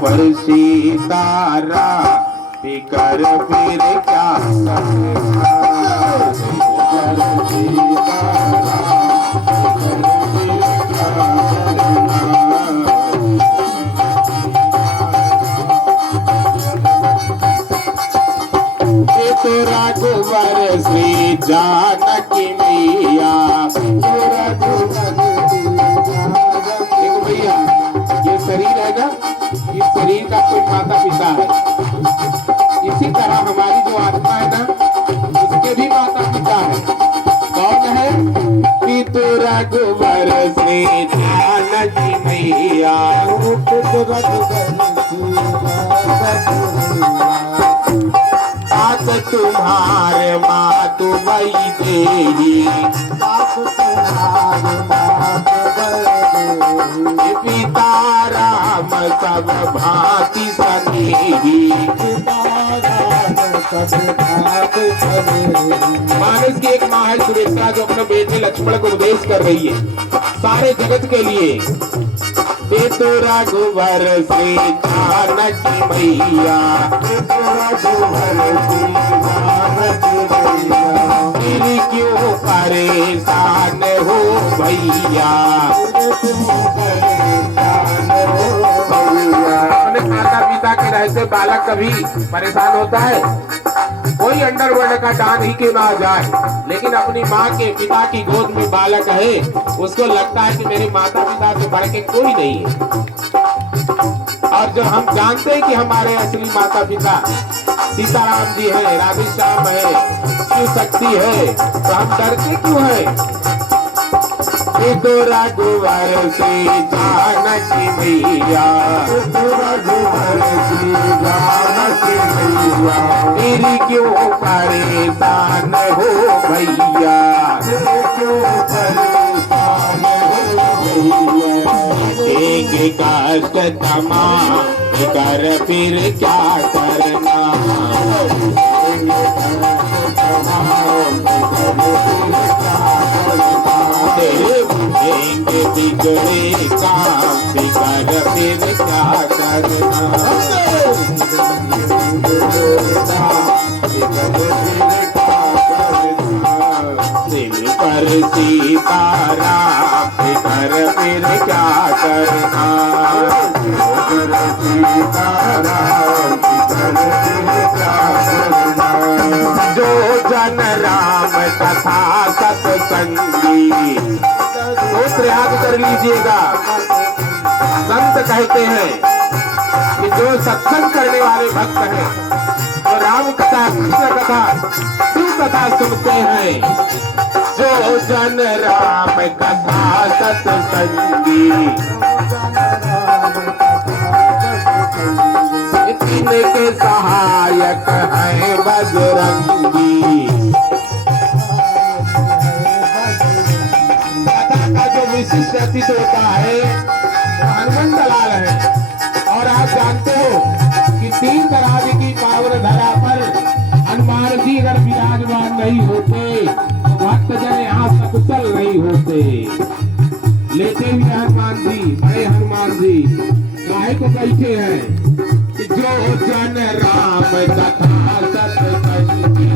पर सीताराम कर फिर क्या करना, पर तो राघवर श्री जानकी मैया। देखो भैया, ये शरीर है ना, इस शरीर का कोई माता पिता है। इसी तरह हमारी जो आत्मा है ना, उसके भी माता पिता है। कौन है? पितु रघुवर श्री जानकी मैया। तात तुम्हारे मातु वही देही, पिता राम सब भांति सनेही। मानस की एक माँ है सुरेखा, जो अपने बेटे लक्ष्मण को उपदेश कर रही है सारे जगत के लिए। पितु रघुवर श्री जानकी मैया, फिर क्यों परेशान हो भैया। अपने माता पिता के रहते बालक कभी परेशान होता है? कोई अंडरवर्ल्ड का दान ही क्यों ना आ जाए, लेकिन अपनी माँ के पिता की गोद में बालक है, उसको लगता है कि मेरे माता पिता से बढ़ के कोई नहीं है। और जब हम जानते हैं कि हमारे असली माता पिता सीताराम जी है, राधेश्याम है, शिव शक्ति है, तो हम डरते क्यों है? पितु रघुवर श्री जानकी मैया, फिर क्यों परेशान हो भैया। एक कष्ट तमाम कर फिर क्या करना, देंगे बिगड़े काम कर फिर क्या करना। दिल पर सीताराम कर फिर क्या करना, जो जन राम कथा सत्संगी। तो याद कर लीजिएगा, संत कहते हैं कि जो सत्संग करने वाले भक्त हैं, तो राम कथा, कृष्ण कथा, शिव कथा सुनते हैं। जो जन राम कथा सत्संगी, इनके सहायक है बजरंगी। कथा का जो विशिष्ट अतिथि होता है वो हनुमान दलाल है। और आप जानते हो कि 3 तराजू की पावन धरा पर हनुमान जी अगर विराजमान नहीं होते तो भक्त जन यहाँ सकुशल नहीं होते। लेटे हुए हनुमान जी, बड़े हनुमान जी काहे को बैठे हैं? जो जन राम कथा सत्संगी,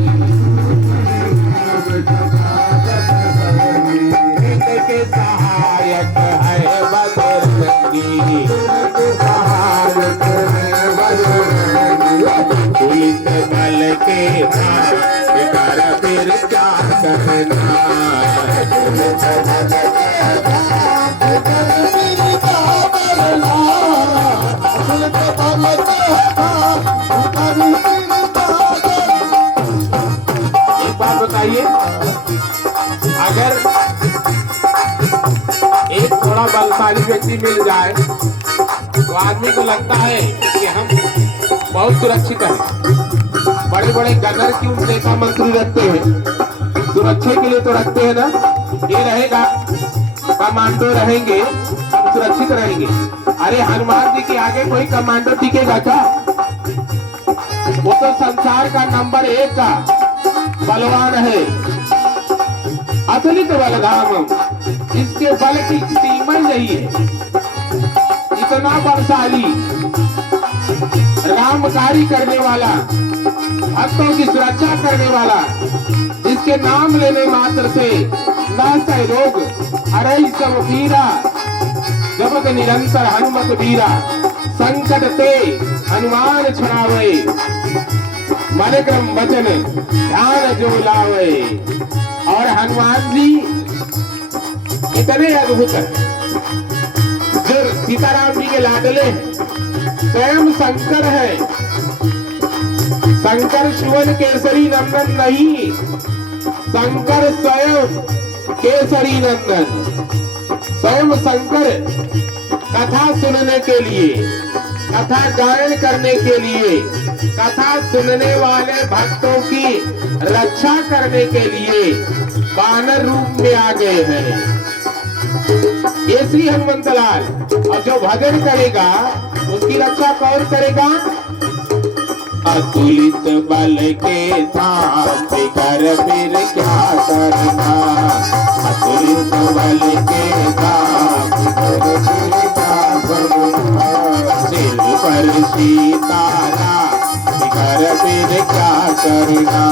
था बिगर फिर क्या करना। एक बात बताइए, अगर एक थोड़ा बलशाली व्यक्ति मिल जाए तो आदमी को लगता है कि हम बहुत सुरक्षित हैं। बड़े बड़े गनर क्यों नेता मंत्री रखते हैं? सुरक्षा के लिए तो रखते हैं ना। ये रहेगा, कमांडो रहेंगे, हम सुरक्षित रहेंगे। अरे हनुमान जी के आगे कोई कमांडो टिकेगा क्या? वो तो संसार का नंबर 1 का बलवान है, असली तो बलधाम, इसके बल की सीमा ही नहीं है। इतना बलशाली, रामकारी करने वाला, भक्तों की सुरक्षा करने वाला, जिसके नाम लेने मात्र से नासै रोग अरे सब वीरा, जपत निरंतर हनुमत वीरा, संकट ते हनुमान छुड़ावे, मन क्रम वचन ध्यान जो लावे। और हनुमान जी इतने अद्भुत हैं, जो सीताराम जी के लाडले हैं, स्वयं शंकर है। शंकर सुवन केसरी नंदन नहीं, शंकर स्वयं केसरी नंदन। स्वयं शंकर कथा सुनने के लिए, कथा गायन करने के लिए, कथा सुनने वाले भक्तों की रक्षा करने के लिए वानर रूप में आ गए हैं। ये श्री हनुमंत लाल, और जो भजन करेगा उसकी रक्षा कौन करेगा? अतुलित बल के धाम बिगर फिर क्या करना। अतुलित बल के धाम बिगर फिर क्या करना। सिर पर सीतारा बिगर फिर क्या करना।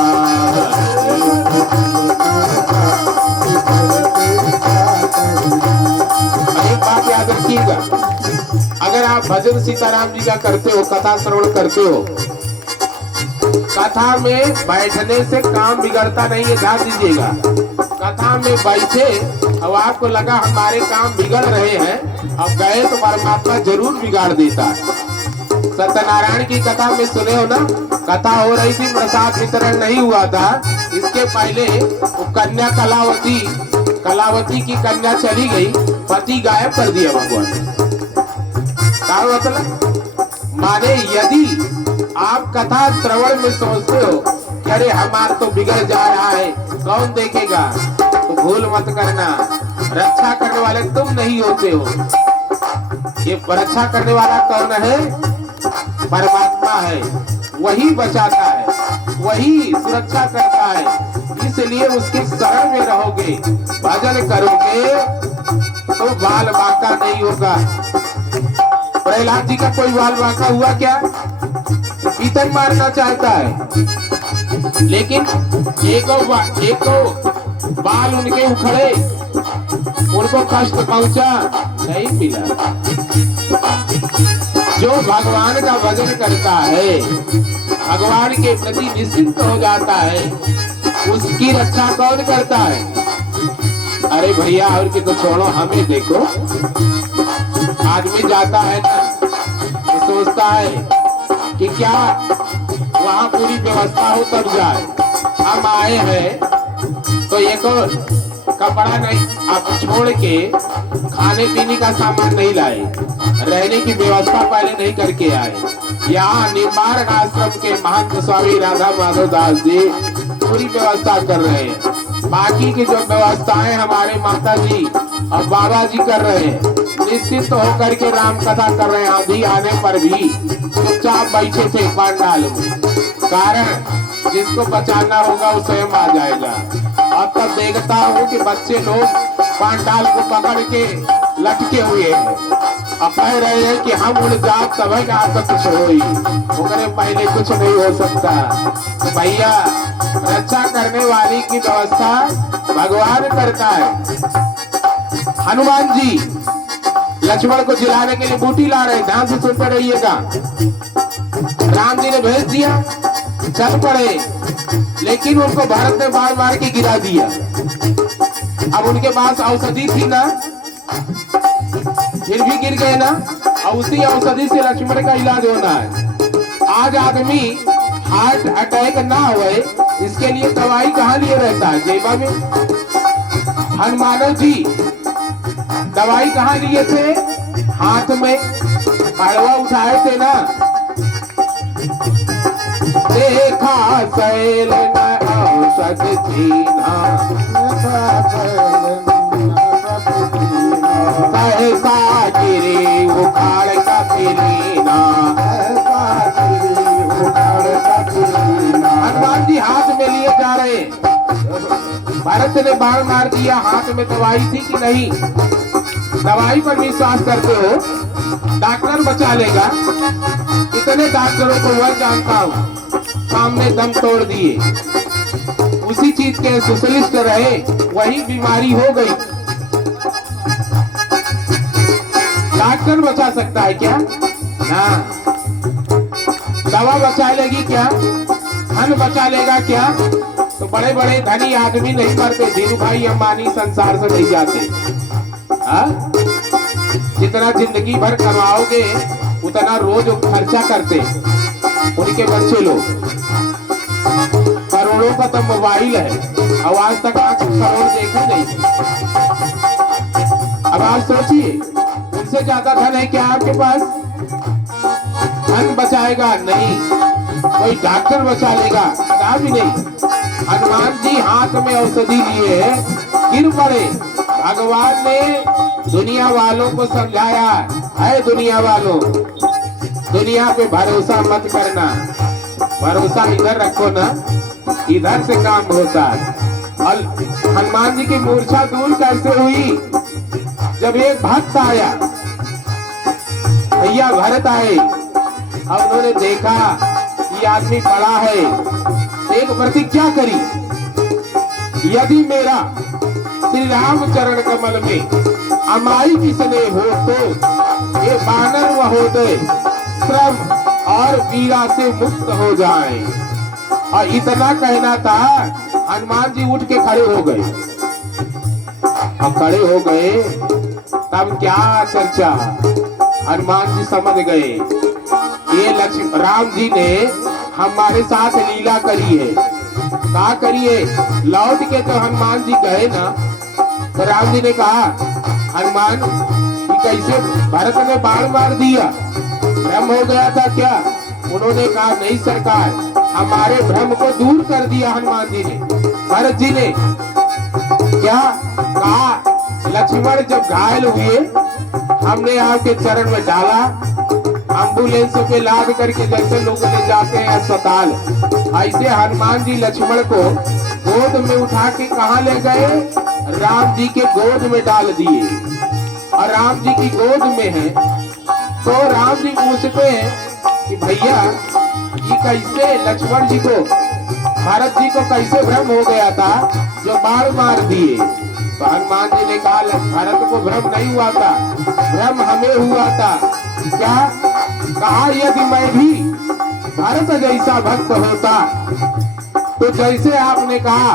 एक बात याद रखिएगा, अगर आप भजन सीताराम जी का करते हो, कथा श्रवण करते हो, कथा में बैठने से काम बिगड़ता नहीं है, ध्यान दीजिएगा। कथा में बैठे अब आपको लगा हमारे काम बिगड़ रहे हैं, अब गए तो परमात्मा जरूर बिगाड़ देता है। सत्यनारायण की कथा में सुने हो ना, कथा हो रही थी, प्रसाद वितरण नहीं हुआ था। इसके पहले वो कन्या कलावती की कन्या चली गई, पति गायब कर दिया भगवान। क्या मतलब? माने यदि आप कथा श्रवण में सोचते हो कि अरे हमारा तो बिगड़ जा रहा है, कौन देखेगा, तो भूल मत करना। रक्षा करने वाले तुम नहीं होते हो, ये रक्षा करने वाला कौन है? परमात्मा है। वही बचाता है, वही सुरक्षा करता है। इसलिए उसके शरण में रहोगे, भजन करोगे तो बाल बांका नहीं होगा। प्रहलाद जी का कोई बाल बांका हुआ क्या? पीतन मारना चाहता है, लेकिन एक बाल उनके उखड़े, उनको कष्ट पहुंचा नहीं मिला। जो भगवान का भजन करता है, भगवान के प्रति निश्चिंत हो जाता है, उसकी रक्षा कौन करता है? अरे भैया, और की तो छोड़ो, हमें देखो। आदमी जाता है ना, तो सोचता है कि क्या वहाँ पूरी व्यवस्था हो तब जाए। हम आए हैं तो एक कपड़ा नहीं आप छोड़ के खाने पीने का सामान नहीं लाए, रहने की व्यवस्था पहले नहीं करके आए। यहाँ निम्बार्क आश्रम के महंत स्वामी राधा माधव दास जी पूरी व्यवस्था कर रहे हैं। बाकी की जो व्यवस्थाएं हमारे माता जी और बाबा जी कर रहे हैं, निश्चित होकर के राम कथा कर रहे हैं। आंधी आने पर भी चुपचाप बैठे थे पंडाल में, कारण जिसको बचाना होगा वो स्वयं आ जाएगा। अब तक देखता हूँ कि बच्चे लोग पंडाल को पकड़ के लटके हुए हैं और कह रहे हैं कि हम उड़ जात तब आपका कुछ होई, उनके पहले कुछ नहीं हो सकता। तो भैया, रक्षा करने वाली की व्यवस्था भगवान करता है। हनुमान जी लक्ष्मण को जिलाने के लिए बूटी ला रहे, ध्यान से सुनते रहिएगा। राम जी ने भेज दिया, चल पड़े, लेकिन उनको भरत ने बाण मार के गिरा दिया। अब उनके पास औषधि थी ना, फिर भी गिर गए ना, और उसी औषधि से लक्ष्मण का इलाज होना है। आज आदमी हार्ट अटैक ना होए इसके लिए दवाई कहाँ लिए रहता है? जेबा में। हनुमान जी दवाई कहाँ लिए थे? हाथ में। कड़वा उठाए थे ना। देखा शैल न औषध दीना, सहसा गिरी उखाड़ का फिरीना। हनुमान जी हाथ में लिए जा रहे। भरत ने बाण मार दिया। हाथ में दवाई थी कि नहीं? दवाई पर विश्वास करते हो? डॉक्टर बचा लेगा। कितने डॉक्टरों को वह जानता हूँ सामने दम तोड़ दिए। उसी चीज के स्पेशलिस्ट रहे, वही बीमारी हो गई। डॉक्टर बचा सकता है क्या? ना। दवा बचा लेगी क्या? धन बचा लेगा क्या? तो बड़े बड़े धनी आदमी नहीं मरते। धीरू भाई अंबानी संसार से नहीं जाते। जितना जिंदगी भर कमाओगे उतना रोज खर्चा करते उनके बच्चे लोग। करोड़ों का तो मोबाइल है, और आज तक 8 करोड़ देखे नहीं। अब आप सोचिए, उनसे ज्यादा धन है क्या आपके पास? धन बचाएगा नहीं, कोई डॉक्टर बचा लेगा? पता भी नहीं। हनुमान जी हाथ में औषधि लिए गिर पड़े। भगवान ने दुनिया वालों को समझाया, है दुनिया वालों, दुनिया पे भरोसा मत करना। भरोसा इधर रखो ना, इधर से काम होता है। और हनुमान जी की मूर्छा दूर कैसे हुई? जब एक भक्त आया, भैया भरत आए, और उन्होंने देखा ये आदमी बड़ा है। एक प्रतिज्ञा करी, यदि मेरा श्री राम चरण कमल में अमाई किसने हो तो ये बानर महोदय श्रम और पीड़ा से मुक्त हो जाए। और इतना कहना था, हनुमान जी उठ के खड़े हो गए। अब खड़े हो गए तब क्या चर्चा? हनुमान जी समझ गए ये राम जी ने हमारे साथ लीला करी है। क्या करिए? लौट के तो हनुमान जी गए ना, तो राम जी ने कहा, हनुमान ये कैसे भरत ने बाण मार दिया? भ्रम हो गया था क्या? उन्होंने कहा, नहीं सरकार, हमारे भ्रम को दूर कर दिया हनुमान जी ने, भरत जी ने। क्या कहा? लक्ष्मण जब घायल हुए, हमने आपके चरण में डाला, एम्बुलेंस पे लाद करके जैसे लोग ले जाते हैं अस्पताल, ऐसे हनुमान जी लक्ष्मण को गोद में उठा के कहाँ ले गए? राम जी के गोद में डाल दिए। और राम जी की गोद में है तो राम जी पूछते हैं कि भैया ये कैसे लक्ष्मण जी को, भरत जी को कैसे भ्रम हो गया था जो बाण मार दिए? तो हनुमान जी ने कहा, भरत को भ्रम नहीं हुआ था, भ्रम हमें हुआ था। क्या कहा? यदि मैं भी भरत जैसा भक्त होता तो जैसे आपने कहा,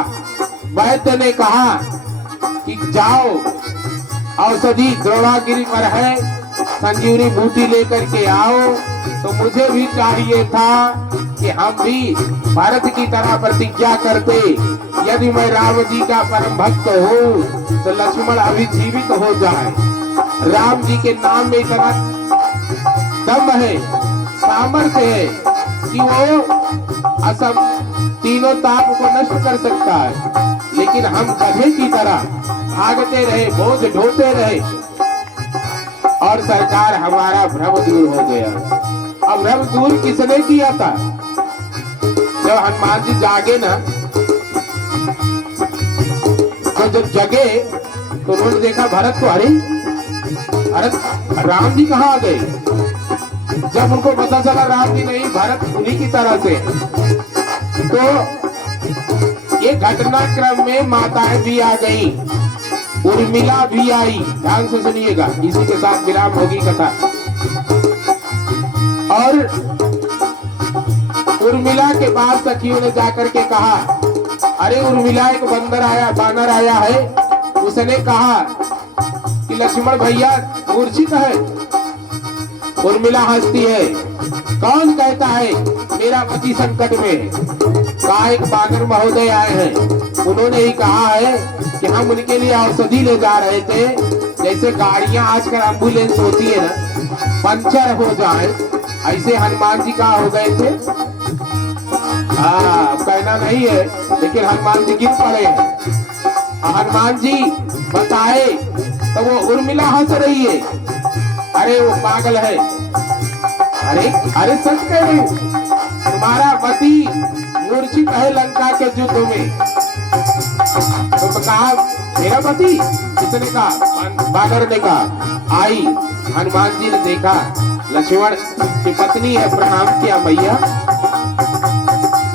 वैद्य ने कहा कि जाओ औषधि द्रोणागिरी पर है, संजीवनी बूटी लेकर के आओ, तो मुझे भी चाहिए था कि हम भी भरत की तरह प्रतिज्ञा करते, यदि मैं राम जी का परम भक्त हूँ तो लक्ष्मण अभी जीवित हो जाए। राम जी के नाम में इतना दम है, सामर्थ्य है कि वो असम तीनों ताप को नष्ट कर सकता है। लेकिन हम गधे की तरह भागते रहे, बोझ ढोते रहे, और सरकार हमारा भ्रम दूर हो गया। अब भ्रम दूर किसने किया था? जब हनुमान जी जागे ना, तो जब जगे तो उन्होंने देखा भरत को, अरे भरत, राम जी कहाँ आ गए? जब उनको पता चला राम जी नहीं, भरत उन्हीं की तरह से, तो ये घटनाक्रम में माताएं भी आ गई, उर्मिला भी आई। ध्यान से सुनिएगा, इसी के साथ विराम होगी कथा। और उर्मिला के बाद चार सखियों ने जाकर के कहा, अरे उर्मिला एक बानर आया है, उसने कहा कि लक्ष्मण भैया मूर्छित है। उर्मिला हंसती है, कौन कहता है मेरा पति संकट में है? कहा एक बानर महोदय आए हैं, उन्होंने ही कहा है कि हम उनके लिए औषधि ले जा रहे थे। जैसे गाड़ियां आजकल एम्बुलेंस होती है ना, पंचर हो जाए, ऐसे हनुमान जी कहाँ हो गए थे। हाँ, कहना नहीं है, लेकिन हनुमान जी गिर पड़े हैं। हनुमान जी बताए तो वो उर्मिला हंस रही है, अरे वो पागल है। अरे अरे सच कह रही हूँ, तुम्हारा पति मूर्छित है लंका के युद्ध में। तो कहा मेरा पति? किसने कहा? बानर ने कहा। आई हनुमान जी ने देखा लक्ष्मण की पत्नी है, प्रणाम किया मैया।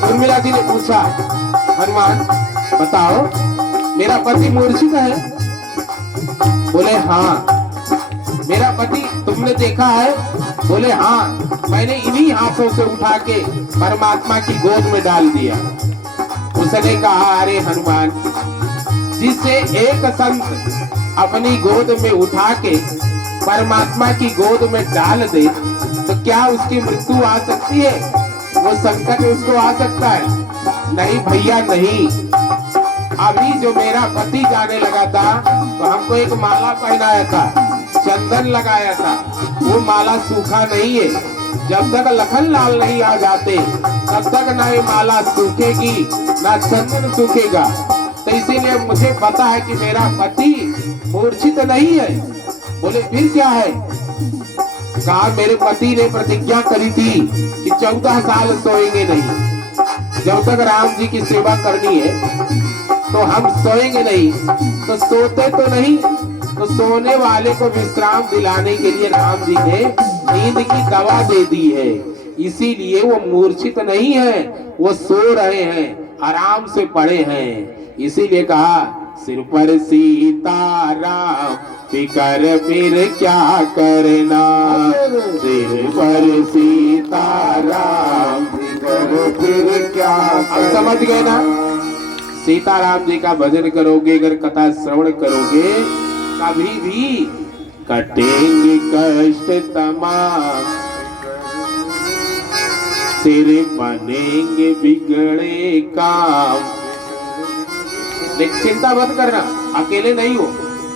उर्मिला जी ने पूछा, हनुमान बताओ मेरा पति मूर्छित है? बोले हाँ। मेरा पति तुमने देखा है? बोले हाँ, मैंने इन्हीं हाथों से उठा के परमात्मा की गोद में डाल दिया। उसने कहा, अरे हनुमान, जिससे एक संत अपनी गोद में उठा के परमात्मा की गोद में डाल दे तो क्या उसकी मृत्यु आ सकती है? वो संकट उसको आ सकता है? नहीं भैया नहीं। अभी जो मेरा पति जाने लगा था तो हमको एक माला पहनाया था, चंदन लगाया था, वो माला सूखा नहीं है। जब तक लखन लाल नहीं आ जाते तब तक ना ये माला सूखेगी ना चंदन सूखेगा। तो इसीलिए मुझे पता है कि मेरा पति मूर्छित नहीं है। बोले फिर क्या है? कहा मेरे पति ने प्रतिज्ञा करी थी कि 14 साल सोएंगे नहीं। जब तक राम जी की सेवा करनी है तो हम सोएंगे नहीं। तो सोते तो नहीं, तो सोने वाले को विश्राम दिलाने के लिए राम जी ने नींद की दवा दे दी है। इसीलिए वो मूर्छित नहीं है, वो सो रहे हैं, आराम से पड़े हैं। इसीलिए कहा सिर पर सीताराम फिकर फिर क्या करना, सिर पर सीताराम फिकर फिर क्या। अब समझ गए ना? सीताराम जी का भजन करोगे, अगर कथा श्रवण करोगे, कभी भी कटेंगे कष्ट तमाम, तेरे बनेंगे बिगड़े काम। लेकिन चिंता मत करना, अकेले नहीं हो।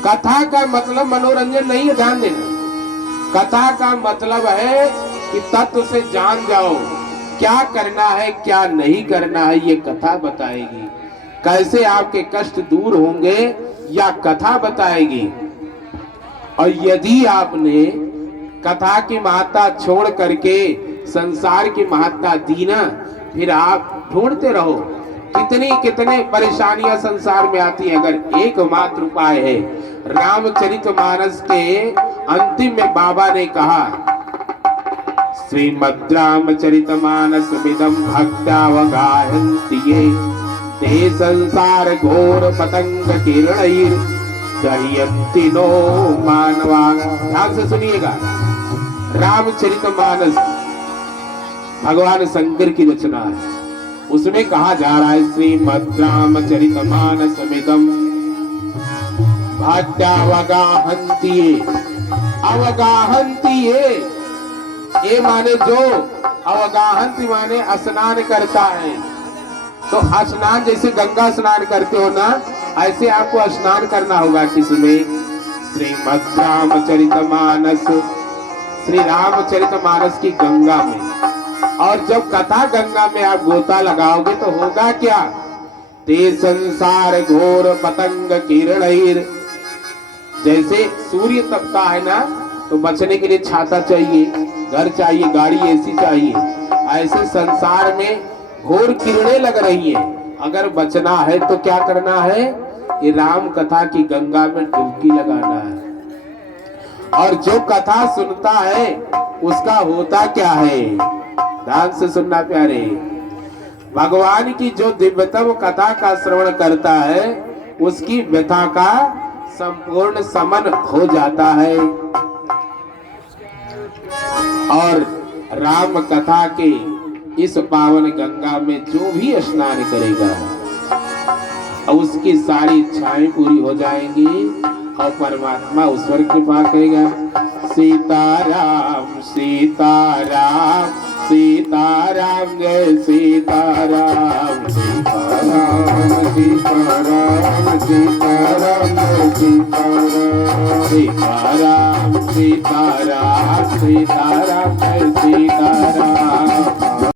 कथा का मतलब मनोरंजन नहीं है, ध्यान देना। कथा का मतलब है कि तत्व से जान जाओ क्या करना है क्या नहीं करना है, ये कथा बताएगी। कैसे आपके कष्ट दूर होंगे या कथा बताएगी। और यदि आपने कथा की महत्ता छोड़ करके संसार की महत्ता दी ना, फिर आप ढूंढते रहो। कितनी कितने परेशानियां संसार में आती है, अगर एकमात्र उपाय है। रामचरितमानस के अंतिम में बाबा ने कहा, श्रीमद् रामचरितमानस मिदं भक्त्यावगाहन्ति ये, ते संसार घोर पतंग किरणैर दह्यन्ति नो मानवा। ध्यान से सुनिएगा, रामचरितमानस भगवान शंकर की रचना है। उसमें कहा जा रहा है श्रीमद् रामचरितमानस मिदं भक्त्यावगाहन्ति ये। अवगाहन्ति ये माने जो, अवगाहन्ति माने स्नान करता है। तो स्नान जैसे गंगा स्नान करते हो ना, ऐसे आपको स्नान करना होगा। किसमें? श्रीमद् रामचरितमानस, श्री रामचरितमानस की गंगा में। और जब कथा गंगा में आप गोता लगाओगे तो होगा क्या? ते संसार घोर पतंग किरणैर। जैसे सूर्य तपता है ना, तो बचने के लिए छाता चाहिए, घर चाहिए, गाड़ी, एसी चाहिए। ऐसे संसार में घोर किरणें लग रही हैं। अगर बचना है तो क्या करना है? ये राम कथा की गंगा में डुबकी लगाना है। और जो कथा सुनता है उसका होता क्या है? ध्यान से सुनना प्यारे। भगवान की जो दिव्यतम कथा का श्रवण करता है, उसकी व्यथा का संपूर्ण समन हो जाता है। और राम कथा के इस पावन गंगा में जो भी स्नान करेगा और उसकी सारी इच्छाएं पूरी हो जाएंगी और परमात्मा उस पर कृपा करेगा। सीताराम सीताराम सीताराम जय सीताराम सीताराम सीताराम सीताराम जय सीताराम सीताराम सीताराम सीताराम जय सीताराम।